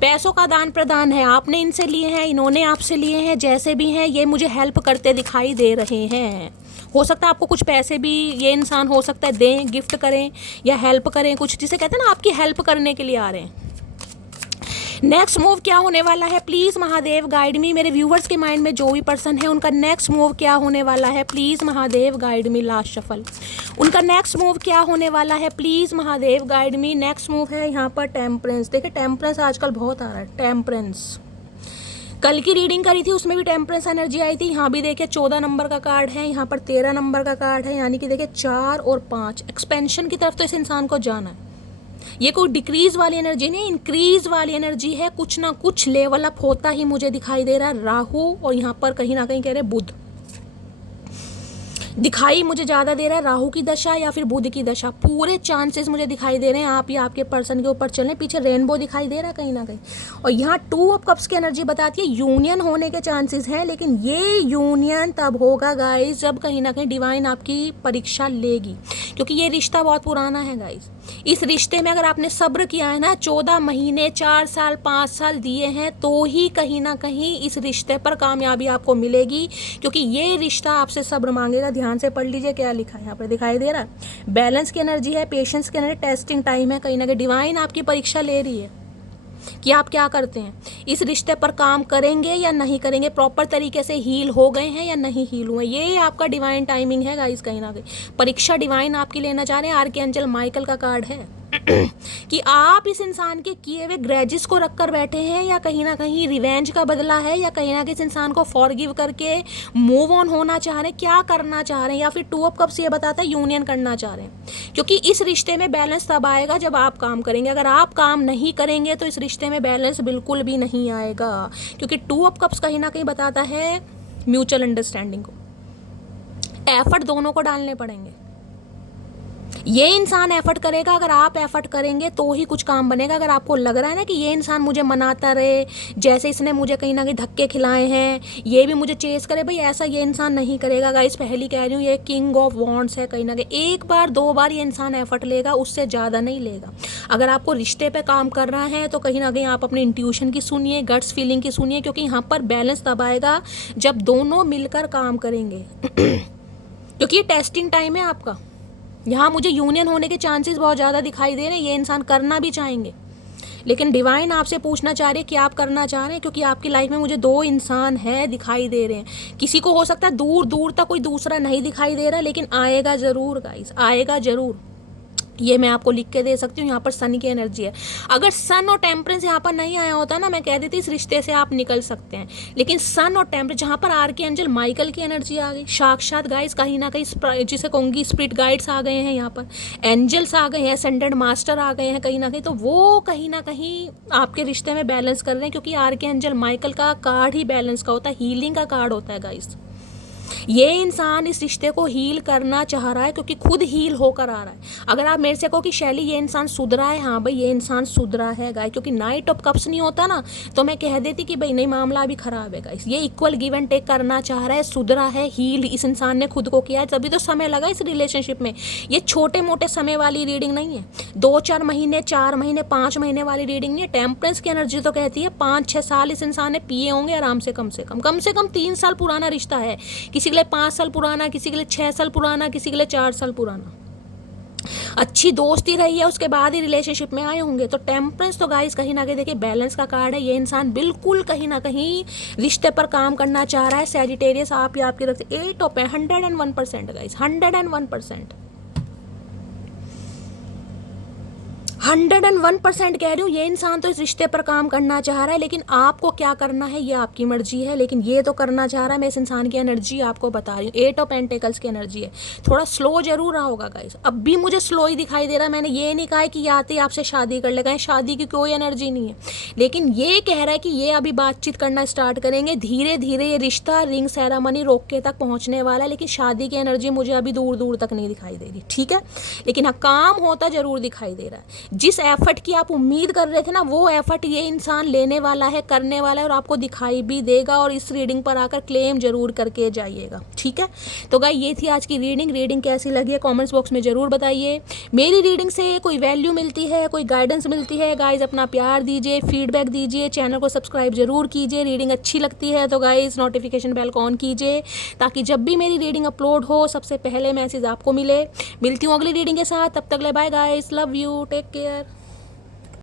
पैसों का दान प्रदान है, आपने इनसे लिए हैं, इन्होंने आपसे लिए हैं, जैसे भी हैं ये मुझे हेल्प करते दिखाई दे रहे हैं। हो सकता है आपको कुछ पैसे भी ये इंसान हो सकता है दें, गिफ्ट करें या हेल्प करें, कुछ जिसे कहते हैं ना आपकी हेल्प करने के लिए आ रहे हैं। नेक्स्ट मूव क्या होने वाला है, प्लीज़ महादेव गाइड मी। मेरे व्यूवर्स के माइंड में जो भी पर्सन है उनका नेक्स्ट मूव क्या होने वाला है, please Mahadev guide me. Last shuffle, उनका नेक्स्ट मूव क्या होने वाला है, please Mahadev guide me. Next move है यहाँ पर टेम्परेंस। देखिए टेम्परेंस आजकल बहुत आ रहा है, टेम्परेंस। कल की रीडिंग करी थी उसमें भी टेम्परेंस एनर्जी आई थी। यहाँ भी देखिए 14 नंबर का कार्ड है, यहाँ पर 13 नंबर का कार्ड है, यानी कि देखिए 4 और 5 एक्सपेंशन की तरफ तो इस इंसान को जाना है। ये कोई डिक्रीज वाली एनर्जी नहीं, इंक्रीज वाली एनर्जी है। कुछ ना कुछ लेवल अप होता ही मुझे दिखाई दे रहा है। राहु और यहाँ पर कहीं ना कहीं कह रहे बुध, दिखाई मुझे ज़्यादा दे रहा है राहु की दशा या फिर बुध की दशा, पूरे चांसेस मुझे दिखाई दे रहे हैं आप या आपके पर्सन के ऊपर चलें। पीछे रेनबो दिखाई दे रहा है कहीं ना कहीं, और यहाँ 2 ऑफ कप्स की एनर्जी बताती है यूनियन होने के चांसेस हैं, लेकिन ये यूनियन तब होगा गाइस जब कहीं ना कहीं डिवाइन आपकी परीक्षा लेगी, क्योंकि ये रिश्ता बहुत पुराना है गाइस। इस रिश्ते में अगर आपने सब्र किया है ना, 14 महीने 4 साल 5 साल दिए हैं, तो ही कहीं ना कहीं इस रिश्ते पर कामयाबी आपको मिलेगी, क्योंकि ये रिश्ता आपसे सब्र मांगेगा। ध्यान से पढ़ लीजिए क्या लिखा है यहाँ पर, दिखाई दे रहा है बैलेंस की एनर्जी है, पेशेंस की एनर्जी, टेस्टिंग टाइम है। कहीं ना कहीं डिवाइन आपकी परीक्षा ले रही है कि आप क्या करते हैं, इस रिश्ते पर काम करेंगे या नहीं करेंगे, प्रॉपर तरीके से हील हो गए हैं या नहीं हील हुए। ये आपका डिवाइन टाइमिंग है गाइस। कहीं ना कहीं परीक्षा डिवाइन आपकी लेना चाह रहे हैं। आर्कएंजल माइकल का कार्ड है कि आप इस इंसान के किए हुए ग्रजेस को रख कर बैठे हैं, या कहीं ना कहीं रिवेंज का बदला है, या कहीं ना कहीं इस इंसान को फॉरगिव करके मूव ऑन होना चाह रहे हैं, क्या करना चाह रहे हैं, या फिर 2 ऑफ कप्स ये बताता है यूनियन करना चाह रहे हैं। क्योंकि इस रिश्ते में बैलेंस तब आएगा जब आप काम करेंगे। अगर आप काम नहीं करेंगे तो इस रिश्ते में बैलेंस बिल्कुल भी नहीं आएगा, क्योंकि 2 ऑफ कप्स कहीं ना कहीं बताता है म्यूचुअल अंडरस्टैंडिंग को। एफर्ट दोनों को डालने पड़ेंगे। ये इंसान एफर्ट करेगा, अगर आप एफर्ट करेंगे तो ही कुछ काम बनेगा। अगर आपको लग रहा है ना कि ये इंसान मुझे मनाता रहे, जैसे इसने मुझे कहीं ना कहीं धक्के खिलाए हैं, ये भी मुझे चेस करे, भाई ऐसा ये इंसान नहीं करेगा गाइस। पहली कह रही हूँ ये किंग ऑफ वॉन्ड्स है। कहीं ना कहीं 1 बार 2 बार ये इंसान एफर्ट लेगा, उससे ज़्यादा नहीं लेगा। अगर आपको रिश्ते पर काम करना है तो कहीं ना कहीं आप अपने इंट्यूशन की सुनिए, गट्स फीलिंग की सुनिए, क्योंकि यहाँ पर बैलेंस तब आएगा जब दोनों मिलकर काम करेंगे क्योंकि ये टेस्टिंग टाइम है आपका। यहाँ मुझे यूनियन होने के चांसेस बहुत ज़्यादा दिखाई दे रहे हैं। ये इंसान करना भी चाहेंगे, लेकिन डिवाइन आपसे पूछना चाह रहे हैं कि आप करना चाह रहे हैं, क्योंकि आपकी लाइफ में मुझे 2 इंसान है दिखाई दे रहे हैं। किसी को हो सकता है दूर दूर तक कोई दूसरा नहीं दिखाई दे रहा, लेकिन आएगा ज़रूर गाइस, आएगा ज़रूर। ये मैं आपको लिख के दे सकती हूँ। यहाँ पर सन की एनर्जी है। अगर सन और टेम्परेंस यहाँ पर नहीं आया होता ना, मैं कह देती इस रिश्ते से आप निकल सकते हैं, लेकिन सन और टेम्परेंस, जहाँ पर आर्कएंजल माइकल की एनर्जी आ गई, साक्षात गाइस कहीं ना कहीं जिसे कहूँगी स्पिरिट गाइड्स आ गए हैं, यहाँ पर एंजल्स आ गए हैं, असेंडेड मास्टर आ गए हैं कहीं ना कहीं, तो वो कहीं ना कहीं आपके रिश्ते में बैलेंस कर रहे हैं, क्योंकि आर्कएंजल माइकल का कार्ड ही बैलेंस का होता है, हीलिंग का कार्ड होता है गाइस। ये इंसान इस रिश्ते को हील करना चाह रहा है, क्योंकि खुद हील होकर आ रहा है। अगर आप मेरे से कहो कि शैली ये इंसान सुधरा है, हाँ भाई ये इंसान सुधरा है गाइस, क्योंकि नाइट ऑफ कप्स नहीं होता ना तो मैं कह देती कि भाई नहीं मामला अभी खराब है गाइस। ये इक्वल गिव एंड टेक करना चाह रहा है, सुधरा है, हील इस इंसान ने खुद को किया है, तभी तो समय लगा इस रिलेशनशिप में। ये छोटे मोटे समय वाली रीडिंग नहीं है, 2-4 महीने 4 महीने 5 महीने वाली रीडिंग नहीं है। टेम्परेंस की एनर्जी तो कहती है 5-6 साल इस इंसान ने पिए होंगे आराम से, कम से कम 3 साल पुराना रिश्ता है, किसी के लिए 5 साल पुराना, किसी के लिए 6 साल पुराना, किसी के लिए 4 साल पुराना। अच्छी दोस्ती रही है, उसके बाद ही रिलेशनशिप में आए होंगे। तो टेम्परेंस तो गाइस कहीं ना कहीं देखिए बैलेंस का कार्ड है। ये इंसान बिल्कुल कहीं ना कहीं रिश्ते पर काम करना चाह रहा है। सैजिटेरियस आप या आपकी तरफ से 8 ऑफ 101% गाइस, 101%, 101% कह रही हूँ। ये इंसान तो इस रिश्ते पर काम करना चाह रहा है, लेकिन आपको क्या करना है ये आपकी मर्जी है, लेकिन ये तो करना चाह रहा है। मैं इस इंसान की एनर्जी आपको बता रही हूँ, 8 ऑफ पेंटिकल्स की एनर्जी है। थोड़ा स्लो जरूर रहा होगा गाइस, अब भी मुझे स्लो ही दिखाई दे रहा है। मैंने ये नहीं कहा कि आते आपसे शादी कर लेगा, शादी की कोई एनर्जी नहीं है, लेकिन ये कह रहा है कि ये अभी बातचीत करना स्टार्ट करेंगे। धीरे धीरे ये रिश्ता रिंग सेरेमनी रोके तक पहुँचने वाला है, लेकिन शादी की एनर्जी मुझे अभी दूर दूर तक नहीं दिखाई दे रही, ठीक है। लेकिन हाँ काम होता जरूर दिखाई दे रहा है। जिस एफर्ट की आप उम्मीद कर रहे थे ना, वो एफर्ट ये इंसान लेने वाला है, करने वाला है, और आपको दिखाई भी देगा। और इस रीडिंग पर आकर क्लेम जरूर करके जाइएगा, ठीक है। तो गाइस ये थी आज की रीडिंग कैसी लगी है कमेंट्स बॉक्स में जरूर बताइए। मेरी रीडिंग से कोई वैल्यू मिलती है, कोई गाइडेंस मिलती है गाइस, अपना प्यार दीजिए, फीडबैक दीजिए, चैनल को सब्सक्राइब जरूर कीजिए। रीडिंग अच्छी लगती है तो गाइस नोटिफिकेशन बेल को ऑन कीजिए, ताकि जब भी मेरी रीडिंग अपलोड हो सबसे पहले मैसेज आपको मिले। मिलती हूँ अगली रीडिंग के साथ, तब तक ले bye guys, love you, take care.